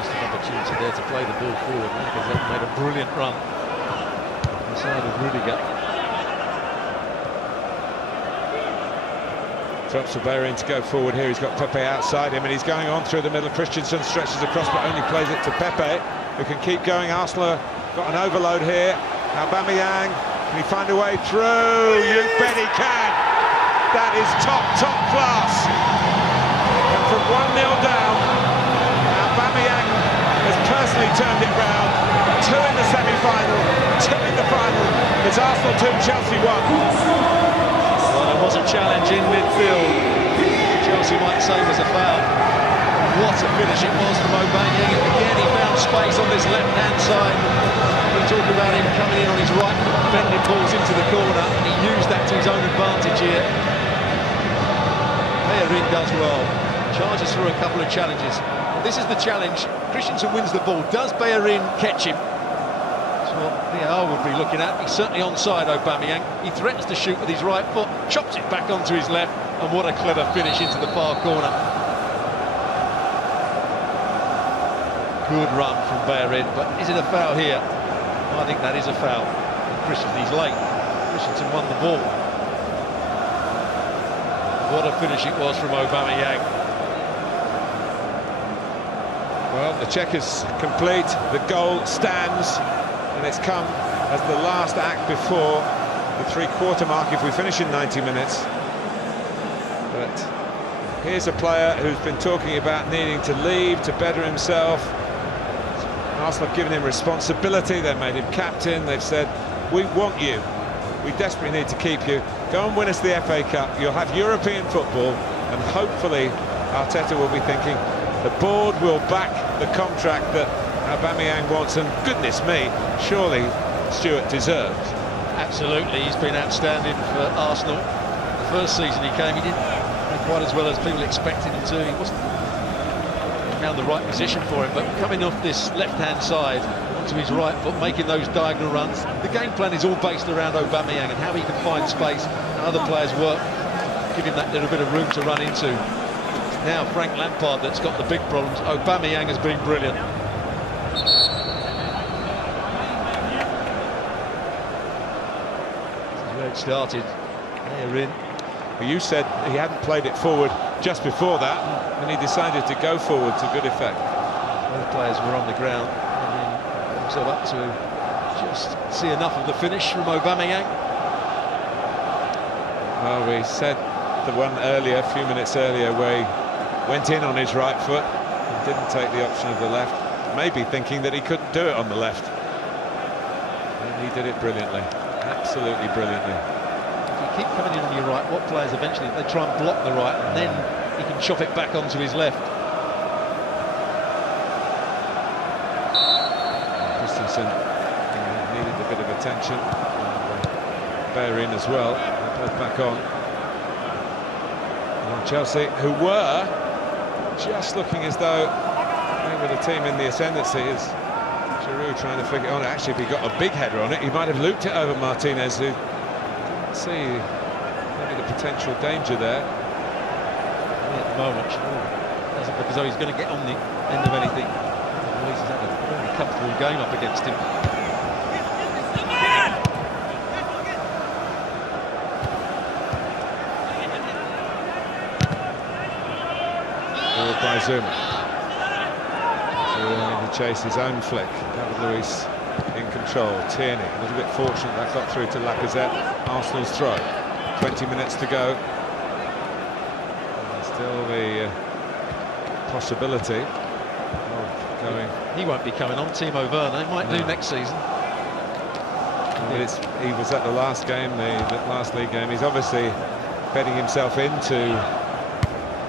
Missed an opportunity there to play the ball forward. They've made a brilliant run on the side of Rudiger. Drops for Bellerin to go forward here. He's got Pepe outside him and he's going on through the middle. Christensen stretches across but only plays it to Pepe, who can keep going. Arsenal got an overload here. Aubameyang. Can he find a way through? You bet he can. That is top class. And from 1-0 down, Aubameyang has personally turned it round. 2 in the semi-final, 2 in the final. It's Arsenal 2, Chelsea 1. Well, there was a challenge in midfield. Chelsea might say was a foul. What a finish it was from Aubameyang. Again, he found space on this left-hand side. We talk about him coming in on his right, bending balls into the corner, and he used that to his own advantage here. Bellerin does well. Charges through a couple of challenges. This is the challenge. Christensen wins the ball. Does Bellerin catch him? That's what VAR would be looking at. He's certainly onside, Aubameyang. He threatens to shoot with his right foot, chops it back onto his left, and what a clever finish into the far corner. Good run from Bellerin, but is it a foul here? I think that is a foul. Christensen, he's late. Christensen won the ball. What a finish it was from Aubameyang. Well, the check is complete, the goal stands, and it's come as the last act before the 3/4 mark if we finish in 90 minutes. But here's a player who's been talking about needing to leave to better himself. Arsenal have given him responsibility, they've made him captain, they've said, we want you, we desperately need to keep you. Go and win us the FA Cup, you'll have European football, and hopefully Arteta will be thinking, the board will back the contract that Aubameyang wants, and goodness me, surely Stuart deserves. Absolutely, he's been outstanding for Arsenal. The first season he came, he didn't play quite as well as people expected him to. He wasn't found the right position for him, but coming off this left-hand side onto his right foot, making those diagonal runs. The game plan is all based around Aubameyang and how he can find space, how other players work, give him that little bit of room to run into. It's now Frank Lampard that's got the big problems. Aubameyang has been brilliant. it started. They're in. Well, you said he hadn't played it forward just before that, and he decided to go forward to good effect. Both players were on the ground, and then himself up to just see enough of the finish from Aubameyang. Well, we said the one earlier, a few minutes earlier, where he went in on his right foot and didn't take the option of the left, maybe thinking that he couldn't do it on the left. And he did it brilliantly, absolutely brilliantly. If you keep coming in on your right, what players eventually, they try and block the right, and then he can chop it back onto his left. Christensen needed a bit of attention, and Bellerin as well. They're both back on. And Chelsea, who were just looking as though they were the team in the ascendancy, as Giroud trying to figure it on. Actually, if he got a big header on it, he might have looped it over Martinez, who didn't see maybe the potential danger there. At the moment, doesn't look as though he's going to get on the end of anything. He's had a very comfortable game up against him. Forward by Zuma. Zuma to chase his own flick. David Luiz in control. Tierney, a little bit fortunate that got through to Lacazette. Arsenal's throw. 20 minutes to go. And still the possibility of going. He won't be coming on. Timo Werner, he might do next season. He was at the last game, the last league game. He's obviously betting himself into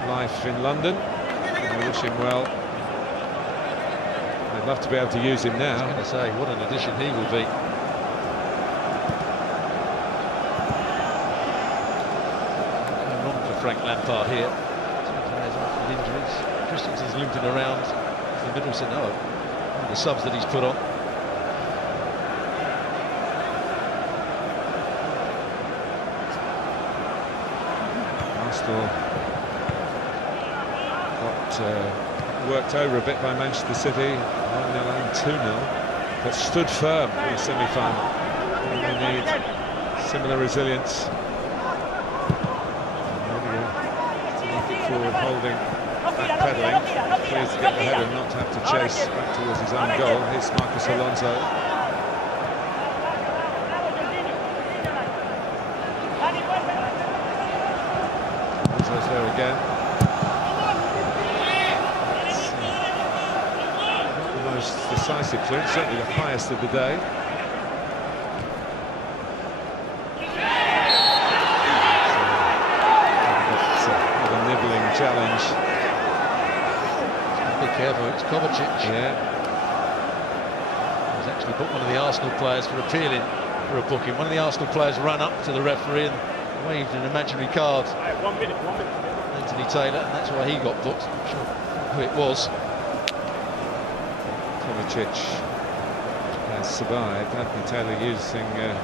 life in London. We wish him well. I'd love to be able to use him now. I was going to say, what an addition he will be. Going on for Frank Lampard here. Two players off with injuries. Christensen's limping around the middle centre. One of the subs that he's put on. Arsenal worked over a bit by Manchester City, 1-0 and 2-0, but stood firm in the semi-final. And they need similar resilience. Forward holding, backpedaling, pleased to get the header and not to have to chase back towards his own goal. Here's Marcos Alonso. Alonso's there again. Most decisive clearance, certainly the highest of the day. A nibbling challenge. Be careful, it's Kovacic. Yeah. He's actually booked one of the Arsenal players for appealing for a booking. One of the Arsenal players ran up to the referee and waved an imaginary card. 1 minute. Anthony Taylor, and that's why he got booked. I'm not sure who it was. Kovacic has survived. Anthony Taylor using maybe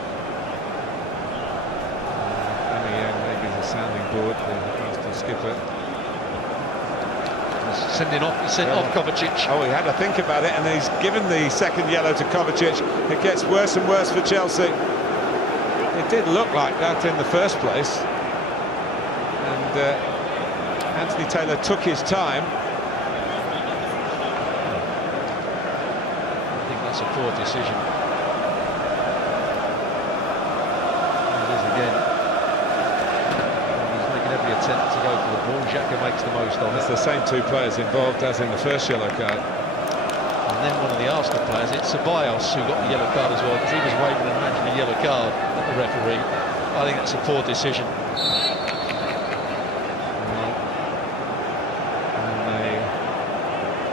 as a sounding board, the Arsenal skipper. He's sending off. He sent off Kovacic. Oh, he had to think about it, and he's given the second yellow to Kovacic. It gets worse and worse for Chelsea. It did look like that in the first place, and Anthony Taylor took his time. That's a poor decision. There it is again. He's making every attempt to go for the ball. Xhaka makes the most of It's it. the same two players involved as in the first yellow card. And then one of the Arsenal players, it's Ceballos, who got the yellow card as well, because he was waving an imaginary yellow card at the referee. I think that's a poor decision.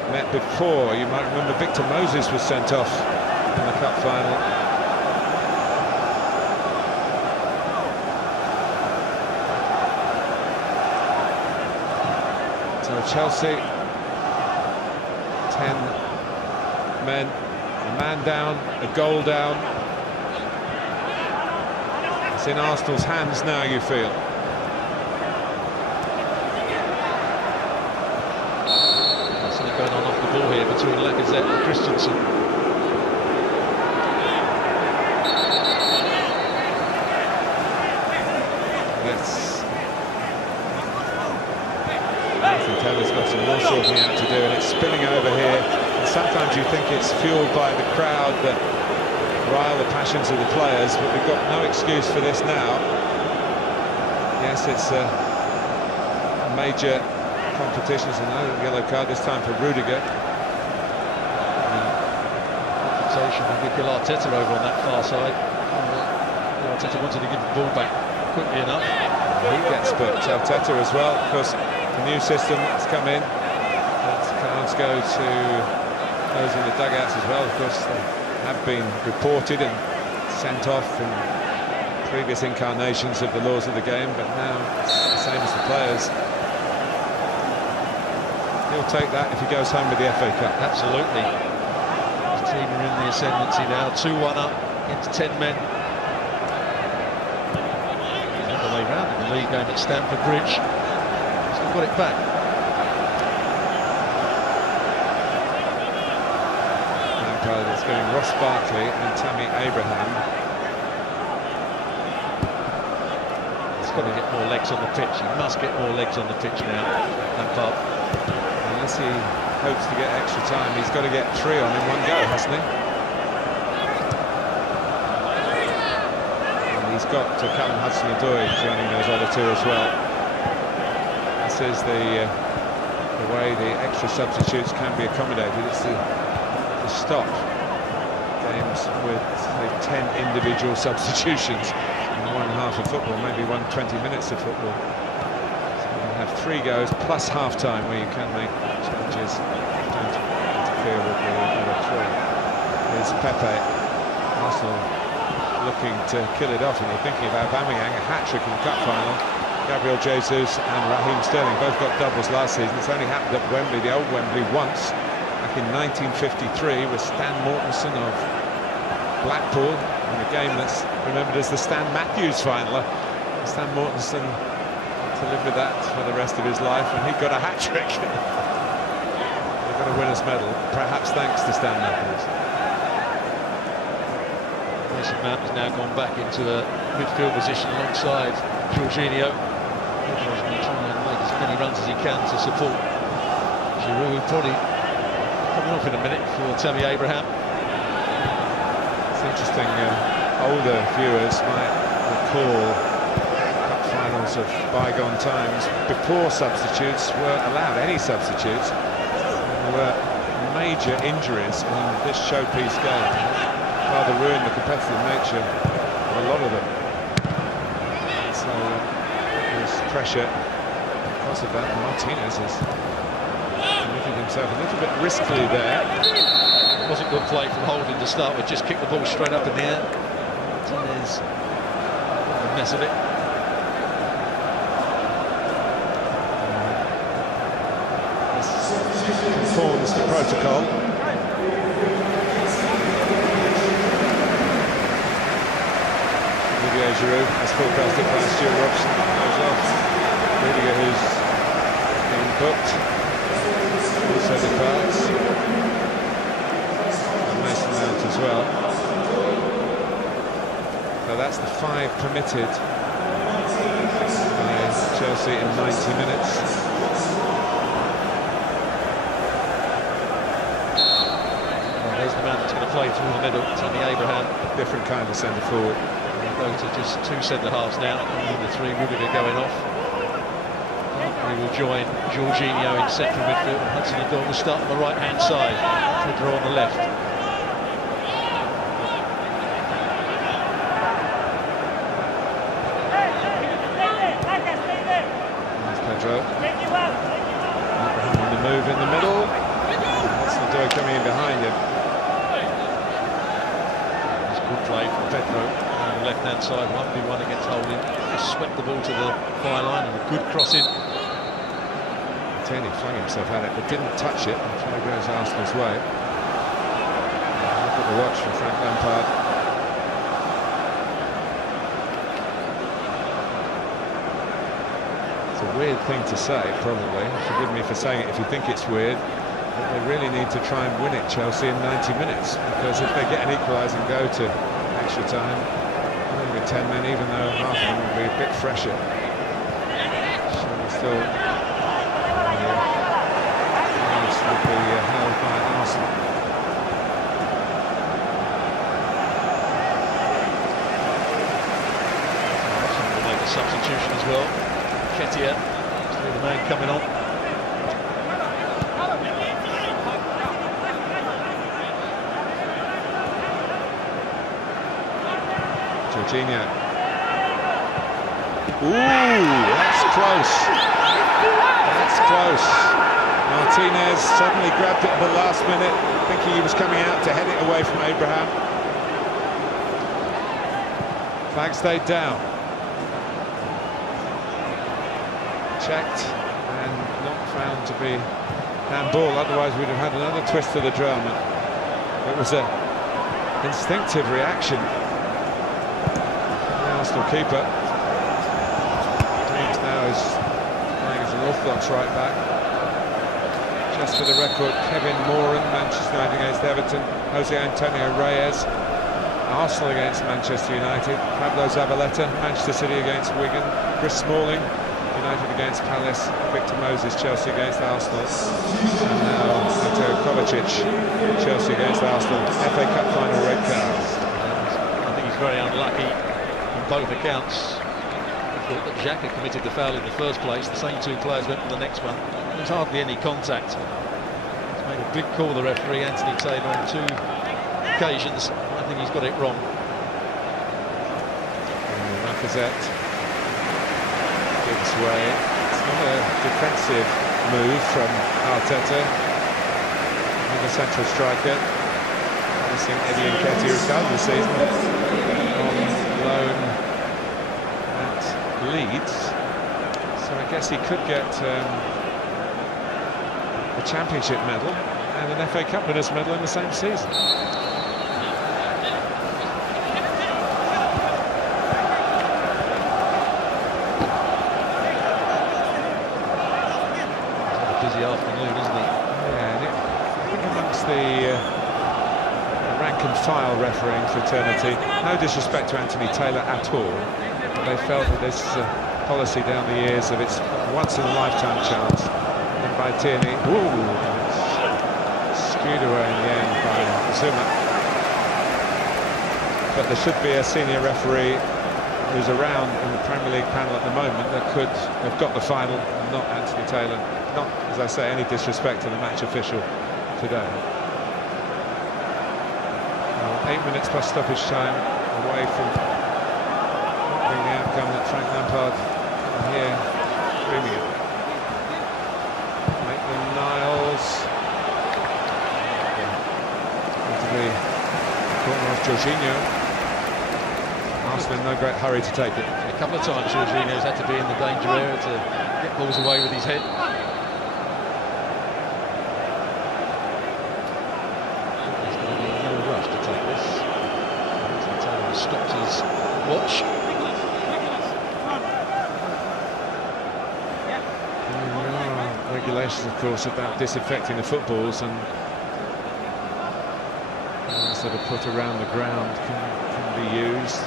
Met before, you might remember Victor Moses was sent off in the cup final. So Chelsea, 10 men, a man down, a goal down. It's in Arsenal's hands now, you feel. Going on off the ball here between Lacazette and Christensen. spilling over here. And sometimes you think it's fueled by the crowd that rile the passions of the players, but we've got no excuse for this now. Yes, it's a major competition. It's another yellow card, this time for Rudiger. Compensation with Mikel Arteta over on that far side. Arteta wanted to give the ball back quickly enough. He gets booked, Arteta as well. Of course, the new system that's come in, cards go to those in the dugouts as well. Of course, they have been reported and sent off in previous incarnations of the laws of the game, but now it's the same as the players. He'll take that if he goes home with the FA Cup. Absolutely. The team are in the ascendancy now, 2-1 up into 10 men. The other way round in the league game at Stamford Bridge. Still got it back. It's going Ross Barkley and Tammy Abraham. He's got to get more legs on the pitch. He must get more legs on the pitch now, Lampard. Unless he hopes to get extra time, he's got to get 3 on in one go, hasn't he? And he's got Callum Hudson-Odoi joining those other 2 as well. This is the way the extra substitutes can be accommodated. It's the stop games with 10 individual substitutions in one half of football, maybe 120 minutes of football. So you have 3 goes plus half-time where you can make changes, don't interfere with the other 3. Here's Pepe, Arsenal looking to kill it off, and you're thinking about Aubameyang, a hat-trick in the cup final. Gabriel Jesus and Raheem Sterling both got doubles last season. It's only happened at Wembley, the old Wembley, once. Back in 1953 with Stan Mortensen of Blackpool in a game that's remembered as the Stan Matthews final. Stan Mortensen to live with that for the rest of his life, and he got a hat-trick. They got a winner's medal, perhaps thanks to Stan Matthews. Mason Mount has now gone back into a midfield position alongside Jorginho. He's going to try and make as many runs as he can to support Giroud, probably coming off in a minute for Tammy Abraham. It's interesting, older viewers might recall cup finals of bygone times before substitutes were allowed, any substitutes. There were major injuries in this showpiece game. Rather ruined the competitive nature of a lot of them. So there's pressure because of that. Martinez has committed himself a little bit riskily there. It wasn't good play from Holding to start with, just kicked the ball straight up in the air. Martinez, a mess of it. This conforms to protocol. Olivier Giroud, as forecasted by Stuart Robson, goes off. Rudiger, who's been booked, also departs. And Mason Mount as well. So that's the 5 permitted by Chelsea in 90 minutes. There's the man that's going to play through the middle, Tammy Abraham. Different kind of centre forward. Go to just 2 centre-halves now, and the 3 Rudiger going off. We will join Jorginho in central midfield, and Hudson-Odoi will start on the right-hand side, Pedro on the left. There's Pedro. Abraham on the move in the middle. Hudson-Odoi coming in behind him. It's good play from Pedro. Left-hand side, 1v1 against Holding. Just swept the ball to the byline and a good crossing. Tierney flung himself at it but didn't touch it, and play goes Arsenal's way. Look at the watch from Frank Lampard. It's a weird thing to say, probably. Forgive me for saying it if you think it's weird. But they really need to try and win it, Chelsea, in 90 minutes. Because if they get an equaliser and go to extra time, with 10 men, even though half of them will be a bit fresher. So we're still would be substitution as well. Ketia, the man coming on. Jorginho. Ooh, that's close. That's close. Martinez suddenly grabbed it at the last minute, thinking he was coming out to head it away from Abraham. Flag stayed down. Checked and not found to be handball, otherwise we'd have had another twist to the drama. It was an instinctive reaction. The Arsenal keeper James now is playing as an orthodox right back. Just for the record, Kevin Moran, Manchester United against Everton, Jose Antonio Reyes, Arsenal against Manchester United, Pablo Zabaleta, Manchester City against Wigan, Chris Smalling, United against Palace, Victor Moses, Chelsea against Arsenal, and now Mateo Kovacic, Chelsea against Arsenal, FA Cup final red card. I think he's very unlucky on both accounts. I thought that Xhaka committed the foul in the first place, the same two players went for the next one. There's hardly any contact. He's made a big call, the referee, Anthony Taylor, on two occasions. I think he's got it wrong. Lacazette gives way. It's not a defensive move from Arteta. Another central striker. Missing Eddie Nketiah who started the season on loan at Leeds. So I guess he could get a Championship medal and an FA Cup winners' medal in the same season. Busy afternoon, isn't it? Yeah, and I think amongst the rank and file refereeing fraternity, no disrespect to Anthony Taylor at all, but they felt that this policy down the years of it's once-in-a-lifetime chance, and by Tierney, skewed away in the end by Zuma. But there should be a senior referee who's around in the Premier League panel at the moment that could have got the final, and not Anthony Taylor. Not, as I say, any disrespect to the match official today. 8 minutes plus stoppage time away from being the outcome that Frank Lampard here dreaming of. Maitland-Niles into the corner of Jorginho. Arsenal in no great hurry to take it. A couple of times Jorginho's had to be in the danger area to get balls away with his head. There's going to be no rush to take this. Taylor stopped his watch. There are regulations, of course, about disinfecting the footballs, and things that are put around the ground can be used.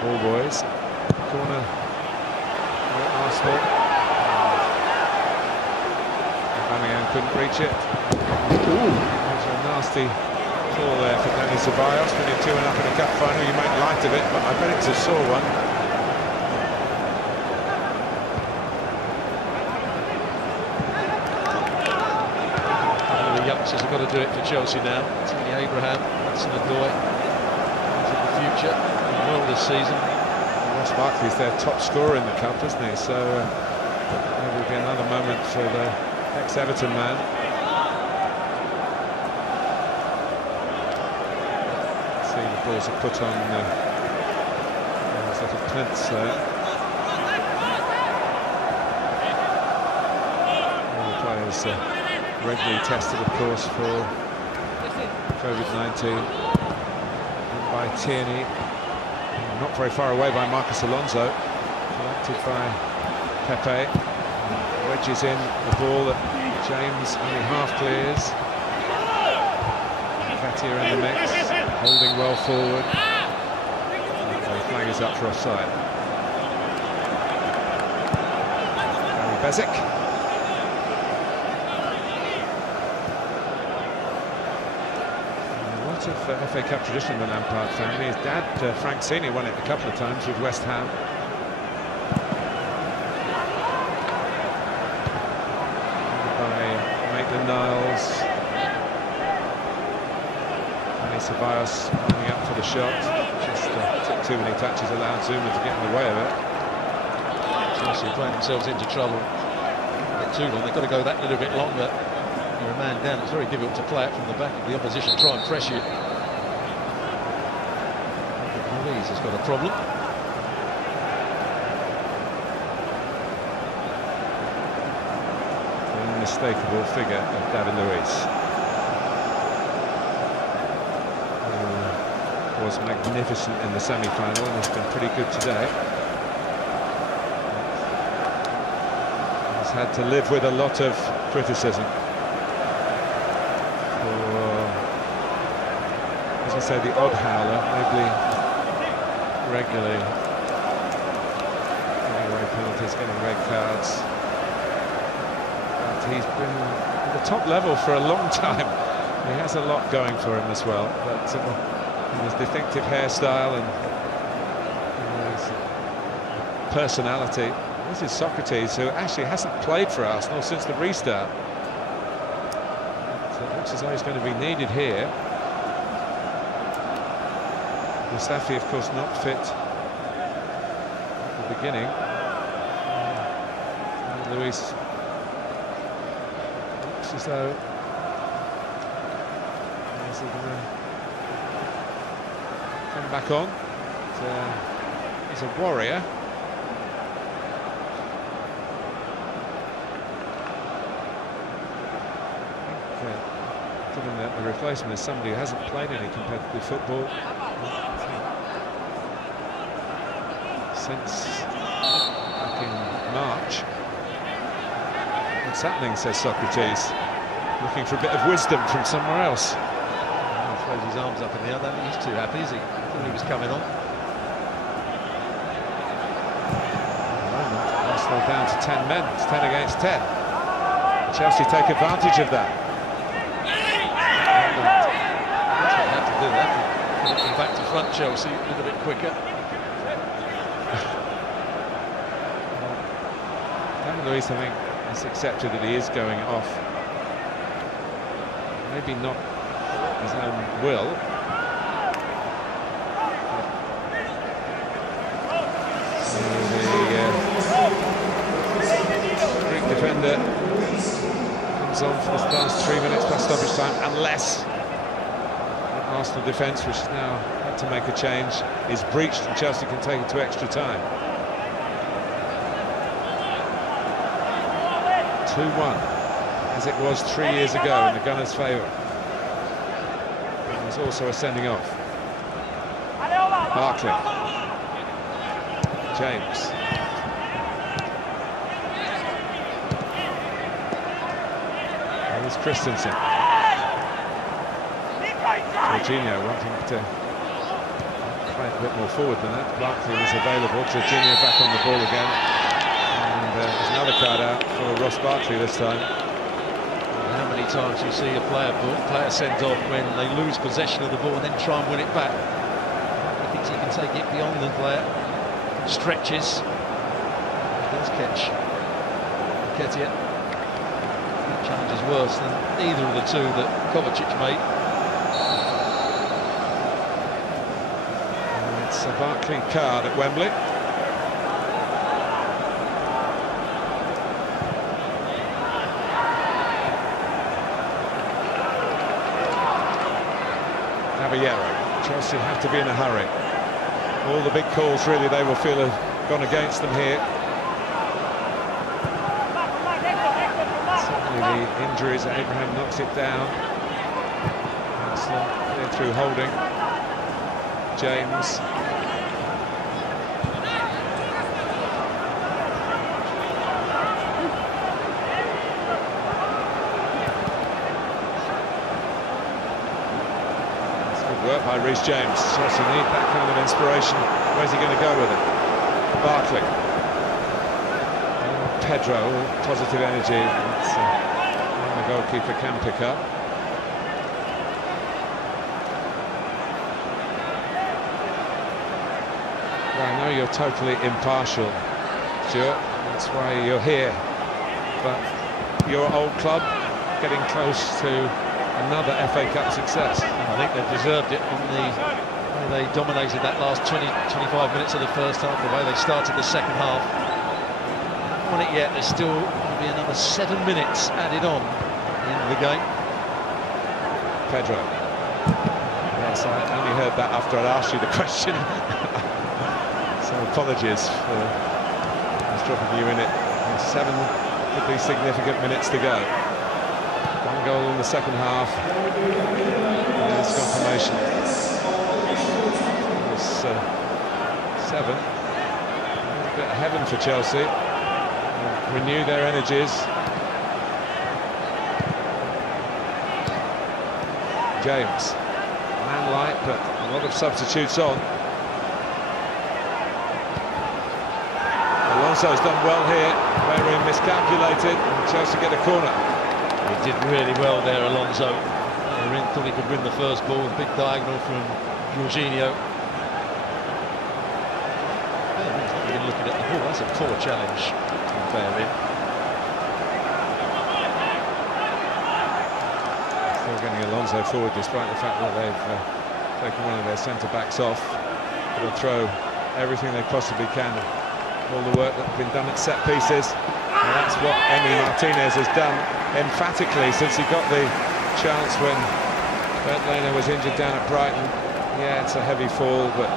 Ball boys, corner for Arsenal. Aubameyang couldn't reach it. There's a nasty call there for Dani Ceballos. When you're 2-1 up in a cup final, you make light of it, but I bet it's a sore one. The youngsters have got to do it for Chelsea now. Tammy Abraham, Hudson Odoi into the future. Well this season. Ross Barkley's their top scorer in the cup, isn't he? So there will be another moment for the ex-Everton man. See, the balls are put on those little plinths there. All the players regularly tested, of course, for COVID-19. And by Tierney. Not very far away by Marcus Alonso, collected by Pepe, wedges in the ball that James only half clears. Ketia in the mix, holding well forward. The flag is up for offside. Gary Bezic. lot of FA Cup tradition in the Lampard family. His dad, Frank Senior, won it a couple of times with West Ham. By Maitland-Niles. Ceballos lining up for the shot. Just took too many touches, allowed Zuma to get in the way of it. Chelsea playing themselves into trouble. A bit too long. They've got to go that little bit longer. You're a man down. It's very difficult to play it from the back of the opposition. Try and press you. Luiz has got a problem. An unmistakable figure of David Luiz. Was magnificent in the semi-final and has been pretty good today. He's had to live with a lot of criticism for, as I say, the odd howler, maybe regularly getting away penalties, getting red cards. But he's been at the top level for a long time. He has a lot going for him as well. But his distinctive hairstyle and his personality. This is Socrates, who actually hasn't played for Arsenal since the restart. So it looks as though he's going to be needed here. Mustafi, of course, not fit at the beginning. Luiz looks as though come back on. He's a warrior. Given that the replacement is somebody who hasn't played any competitive football since back in March. What's happening, says Socrates, looking for a bit of wisdom from somewhere else. He throws his arms up in the air. I don't think he's too happy, is he? Thought he was coming on. Arsenal down to 10 men. It's 10 against 10. Chelsea take advantage of that. That's what they have to do. They have to come back to front Chelsea a little bit quicker. David Luiz, I think, has accepted that he is going off. Maybe not his own will. The Greek defender comes on for the last 3 minutes plus stoppage time, unless the Arsenal defence, which has now had to make a change, is breached and Chelsea can take it to extra time. 2-1, as it was 3 years ago in the Gunners' favour. There was also a sending off. Barkley. James. There's Christensen. Jorginho wanting to play a bit more forward than that. Barkley was available. Jorginho back on the ball again. And there's another card out for Ross Barkley this time. How many times you see a player sent off when they lose possession of the ball and then try and win it back? He thinks he can take it beyond the player. Stretches. Does catch Nketiah. That challenge is worse than either of the two that Kovacic made. And it's a Barkley card at Wembley. Caballero. Chelsea have to be in a hurry. All the big calls, really, they will feel have gone against them here. Certainly the injuries, Abraham knocks it down. Arsenal clear through holding. James. Work by Reece James. Chelsea need that kind of inspiration. Where's he going to go with it? Barkley. Pedro, all positive energy. That's one the goalkeeper can pick up. I know you're totally impartial, Stuart. That's why you're here. But your old club getting close to another FA Cup success. And I think they've deserved it on the way they dominated that last 20-25 minutes of the first half, the way they started the second half. Not won it yet. There's still going to be another 7 minutes added on at the end of the game. Pedro. Yes, I only heard that after I'd asked you the question. So apologies for dropping you in it. 7 could be significant minutes to go. 1 goal in the second half. There's confirmation. It's 7. A bit of heaven for Chelsea. Renew their energies. James, man-like, but a lot of substitutes on. Alonso's done well here. Very miscalculated, and Chelsea get a corner. He did really well there, Alonso. Bellerin thought he could win the first ball. Big diagonal from Jorginho. Bellerin's not even looking at the ball. That's a poor challenge from Bellerin. Still getting Alonso forward despite the fact that they've taken one of their centre-backs off. They'll throw everything they possibly can. All the work that's been done at set pieces. And that's what Emi Martinez has done emphatically since he got the chance when Bernd Leno was injured down at Brighton. Yeah, it's a heavy fall, but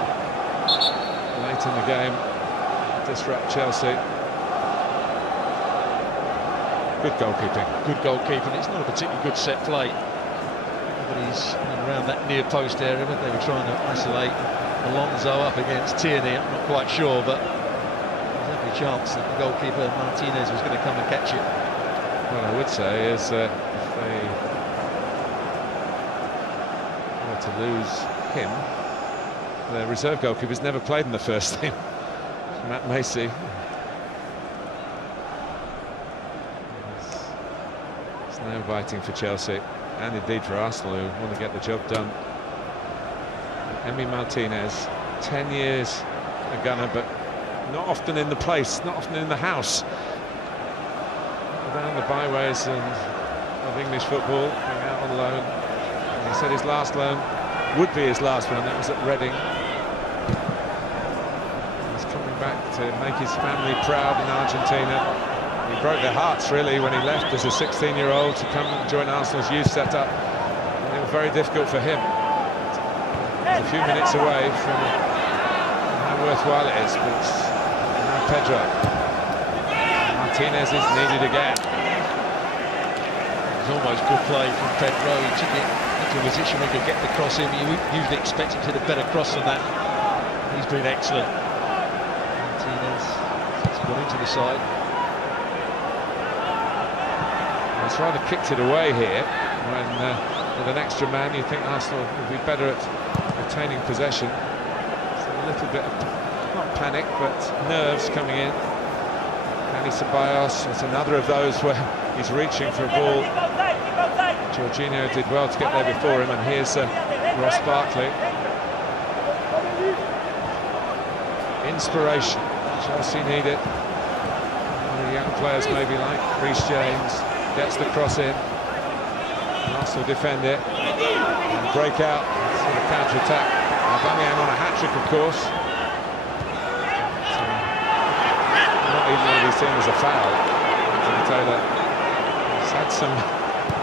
late in the game, disrupt Chelsea. Good goalkeeping. Good goalkeeping. It's not a particularly good set play. Everybody's around that near post area, but they were trying to isolate Alonso up against Tierney. I'm not quite sure, but there's every chance that the goalkeeper Martinez was going to come and catch it. What I would say is if they were to lose him, the reserve goalkeeper's never played in the first team. Matt Macy. It's now biting for Chelsea, and indeed for Arsenal, who want to get the job done. Emi Martinez, 10 years a gunner, but not often in the place, not often in the house. Down the byways of English football, going out on loan. And he said his last loan would be his last one, that was at Reading. He's coming back to make his family proud in Argentina. He broke their hearts, really, when he left as a 16-year-old to come and join Arsenal's youth setup. And it was very difficult for him. He's a few minutes away from how worthwhile it is, but now Pedro. Martinez is needed again. It was almost good play from Pedro. He took it into a position where he could get the cross in. You usually expect him to hit a better cross than that. He's been excellent. Martinez has got into the side. He's rather kicked it away here. When with an extra man, you think Arsenal would be better at retaining possession. It's a little bit of, not panic, but nerves coming in. Danny Ceballos, it's another of those where he's reaching for a ball. Jorginho did well to get there before him, and here's Ross Barkley. Inspiration, Chelsea need it. One of the young players maybe like Reece James gets the cross in. Arsenal defend it and break out, sort of counter-attack. Aubameyang on a hat-trick, of course. Even though he's seen as a foul, Taylor has had some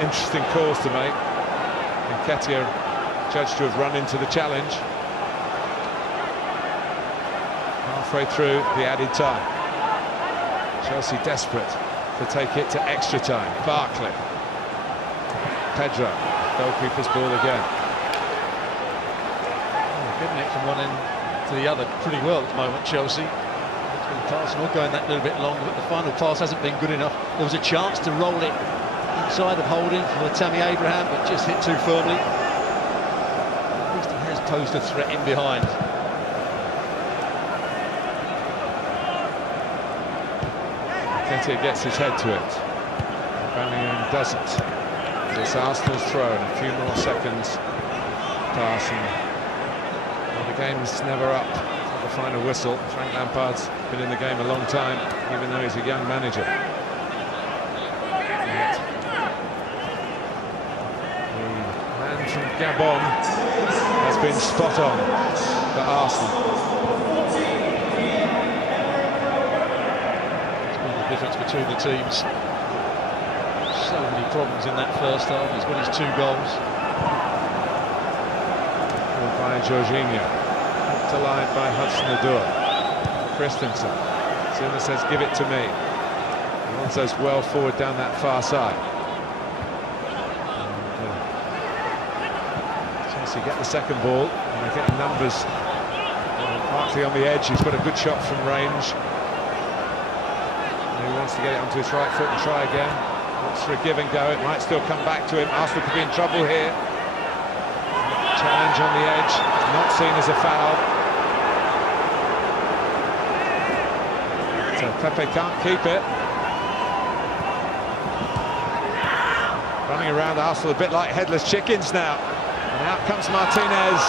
interesting calls to make. Nketiah judged to have run into the challenge. Halfway through the added time. Chelsea desperate to take it to extra time. Barkley. Pedro. Goalkeeper's ball again. Getting it from one end to the other pretty well at the moment, Chelsea. Arsenal going that little bit longer, but the final pass hasn't been good enough. There was a chance to roll it inside of holding for Tammy Abraham, but just hit too firmly. At least he has posed a threat in behind. Nketiah gets his head to it. Aubameyang doesn't. It's Arsenal's throw, and a few more seconds pass, and well, the game's never up. the final whistle. Frank Lampard's been in the game a long time, even though he's a young manager. The man from Gabon has been spot on for Arsenal. It's been the difference between the teams. So many problems in that first half. He's got his 2 gols. By Jorginho, to line by Hudson-Odoi. Christensen. Zuma says, "Give it to me." Alonso's well forward down that far side. Chelsea get the second ball, and they're getting numbers. Barkley on the edge. He's got a good shot from range. And he wants to get it onto his right foot and try again. Looks for a give and go. It might still come back to him. Arsenal could be in trouble here. Challenge on the edge, not seen as a foul. So Pepe can't keep it. Running around Arsenal a bit like headless chickens now. And out comes Martinez.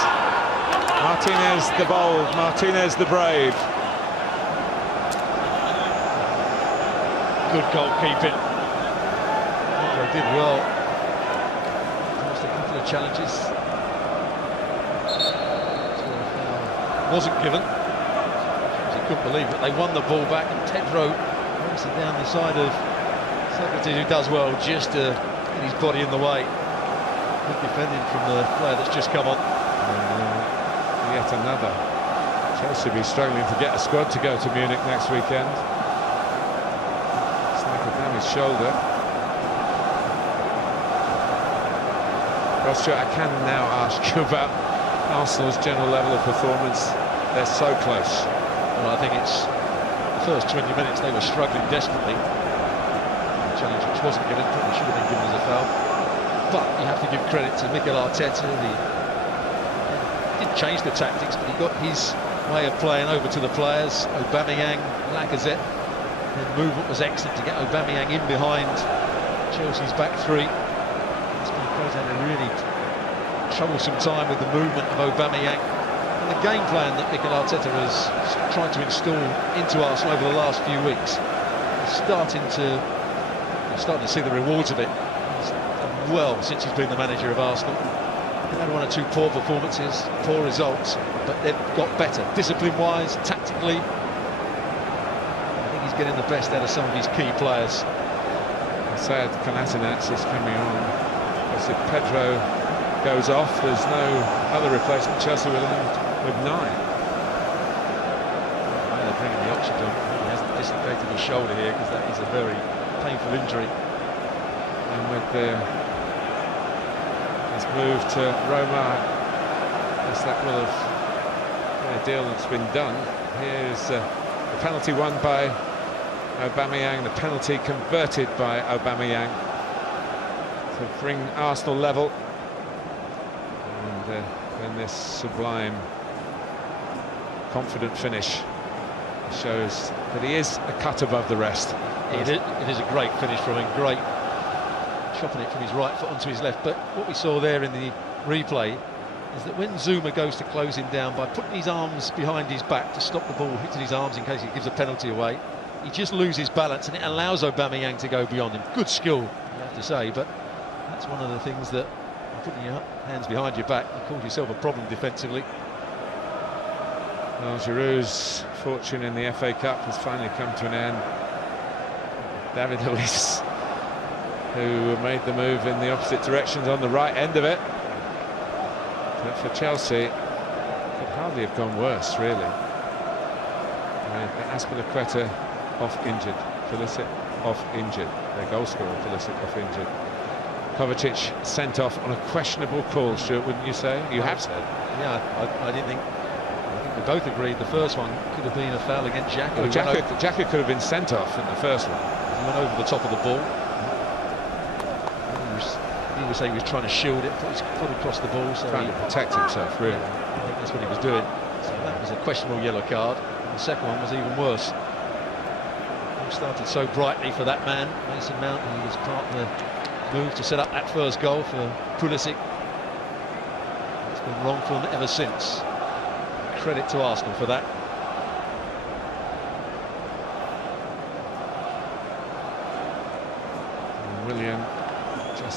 Martinez the bold, Martinez the brave. Good goalkeeping. They did well. Lost a couple of challenges. Wasn't given. He couldn't believe it. They won the ball back, and Pedro runs it down the side of Socrates, who does well just to get his body in the way. Good defending from the player that's just come on. And, yet another. Chelsea will be struggling to get a squad to go to Munich next weekend. Sniped down his shoulder. Ross, I can now ask you about Arsenal's general level of performance. They're so close. Well, I think it's the first 20 minutes they were struggling desperately. The challenge which wasn't given, probably should have been given as a foul. But you have to give credit to Mikel Arteta. He didn't change the tactics, but he got his way of playing over to the players. Aubameyang, Lacazette. The movement was excellent to get Aubameyang in behind Chelsea's back 3. He's had a really troublesome time with the movement of Aubameyang, and the game plan that Mikel Arteta has tried to install into Arsenal over the last few weeks. He's starting to see the rewards of it. He's done well since he's been the manager of Arsenal. They've had 1 or 2 poor performances, poor results, but they've got better discipline-wise, tactically. I think he's getting the best out of some of his key players. Sad Kolasinac is coming on. As if Pedro goes off, there's no other replacement. Chelsea will end with 9. They're bringing the oxygen. He hasn't dislocated his shoulder here, because that is a very painful injury. And with his move to Roma, as that will have been a deal that's been done. Here's the penalty won by Aubameyang, the penalty converted by Aubameyang to bring Arsenal level. And then this sublime, confident finish shows that he is a cut above the rest. It is a great finish from him, great chopping it from his right foot onto his left. But what we saw there in the replay is that when Zuma goes to close him down by putting his arms behind his back to stop the ball hitting his arms in case he gives a penalty away, he just loses balance, and it allows Aubameyang to go beyond him. Good skill, you have to say, but that's one of the things that, putting your hands behind your back, you cause yourself a problem defensively. Well, Giroud's fortune in the FA Cup has finally come to an end. David Luiz, who made the move in the opposite directions on the right end of it. But for Chelsea, it could hardly have gone worse, really. With Azpilicueta off injured, Pulisic off injured, their goal scorer Pulisic off injured. Kovacic sent off on a questionable call, Stuart, wouldn't you say? You have said. Yeah, I didn't think. I think we both agreed the first one could have been a foul against Xhaka. Well, Xhaka could have been sent off in the first one. He went over the top of the ball. He was saying he was trying to shield it, put his foot across the ball, so trying to protect himself, really. I think that's what he was doing. So that was a questionable yellow card. And the second one was even worse. He started so brightly for that man, Mason Mount. He was part of the move to set up that first goal for Pulisic. It's been wrong for them ever since. Credit to Arsenal for that.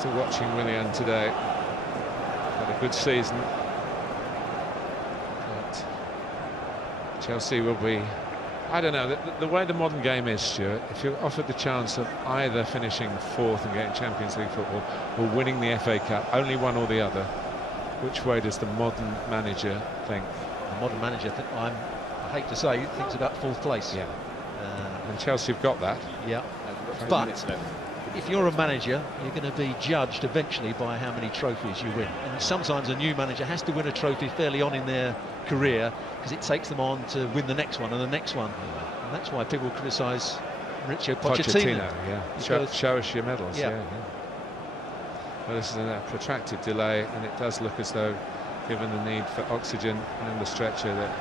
to watching Willian today. Had a good season. But Chelsea will be... I don't know, the way the modern game is, Stuart, if you're offered the chance of either finishing fourth and getting Champions League football or winning the FA Cup, only one or the other, which way does the modern manager think? The modern manager, I hate to say, thinks about fourth place. Yeah. And Chelsea have got that. Yeah. But if you're a manager, you're going to be judged eventually by how many trophies you win. And sometimes a new manager has to win a trophy fairly on in their career because it takes them on to win the next one and the next one. And that's why people criticise Mauricio Pochettino. Yeah. Show us your medals. Yeah. Yeah. Well, this is a protracted delay, and it does look as though, given the need for oxygen and the stretcher, that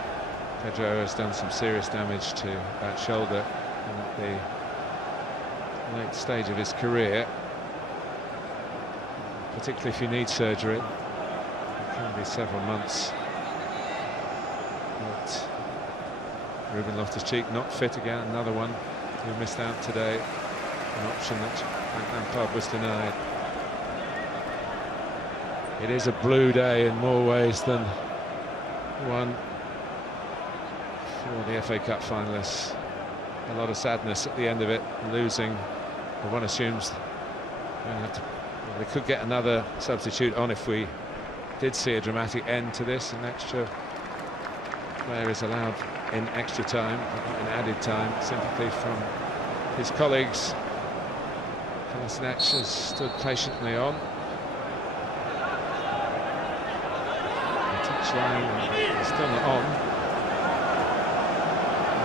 Pedro has done some serious damage to that shoulder and at the late stage of his career. Particularly if you need surgery, it can be several months. But Ruben Loftus-Cheek not fit again, another one who missed out today, an option that Frank Lampard was denied. It is a blue day in more ways than one for the FA Cup finalists. A lot of sadness at the end of it, losing. But one assumes they could get another substitute on if we did see a dramatic end to this. An extra player is allowed in extra time, not in added time. Sympathy from his colleagues. Kolasinac has stood patiently on. Touchline still not on.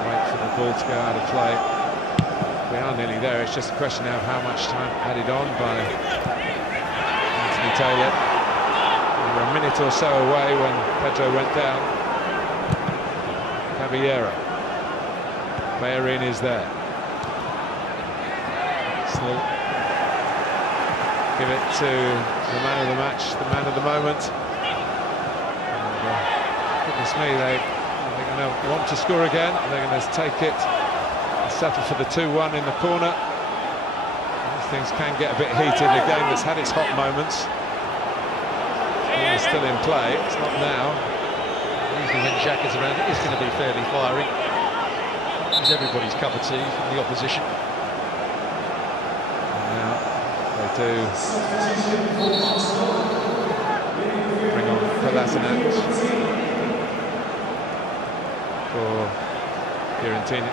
Wait for the ball to go out of play. We are nearly there. It's just a question now of how much time added on by Anthony Taylor. We were a minute or so away when Pedro went down. Caballero. Bellerin is there. Still give it to the man of the match, the man of the moment. Goodness me, they're going to want to score again. They're going to take it and settle for the 2-1 in the corner. These things can get a bit heated in a game that's had its hot moments. It's still in play. It's not now. Usually when Jack is around, it is going to be fairly fiery. It's everybody's cup of tea from the opposition. And now they do bring on Kolasinac for Fiorentina.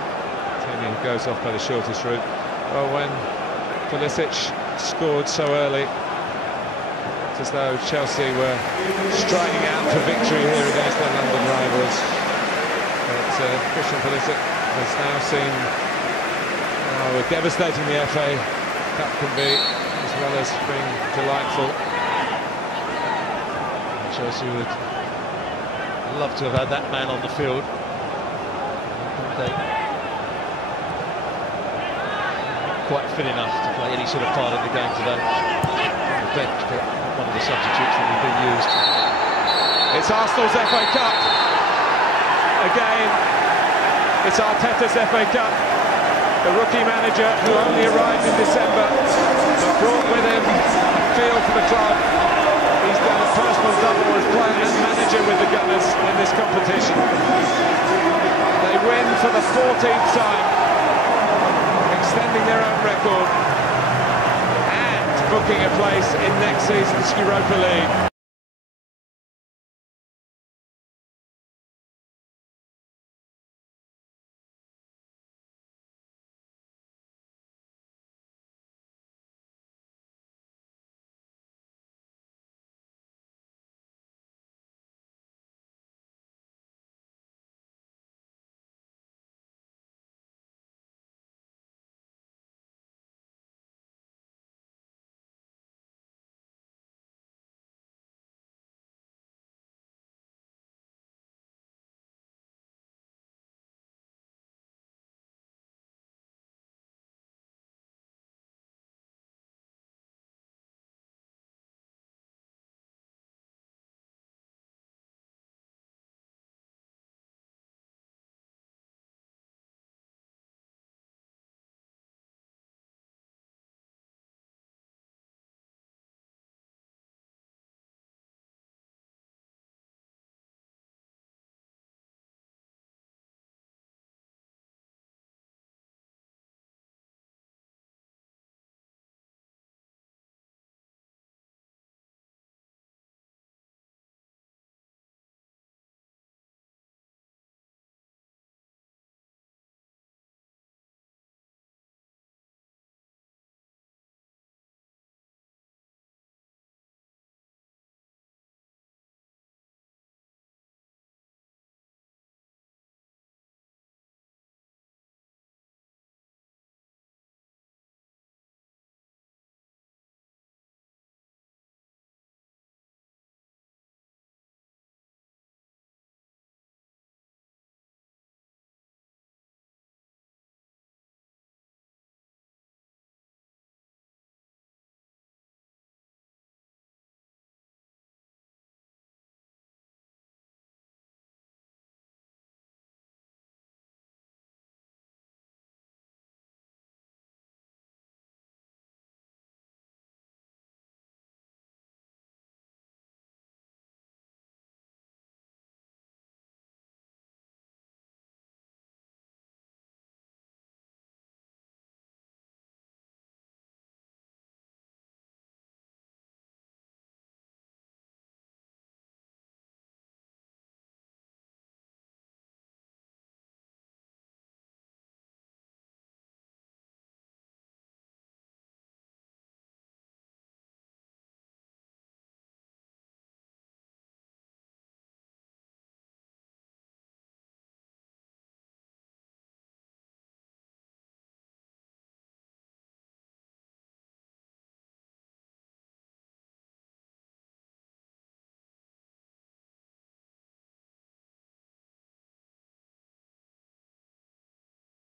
Fiorentina goes off by the shortest route. Well, when Pulisic scored so early, it's as though Chelsea were striding out for victory here against their London rivals. But Christian Pulisic has now seen how devastating the FA Cup can be, as well as being delightful. Chelsea would love to have had that man on the field. They quite fit enough to play any sort of part in the game today. On the bench, but not one of the substitutes that have been used. It's Arsenal's FA Cup. Again, it's Arteta's FA Cup. The rookie manager who only arrived in December, but brought with him feel for the club. He's done a personal double as player and manager with the Gunners in this competition. They win for the 14th time, extending their own record and booking a place in next season's Europa League.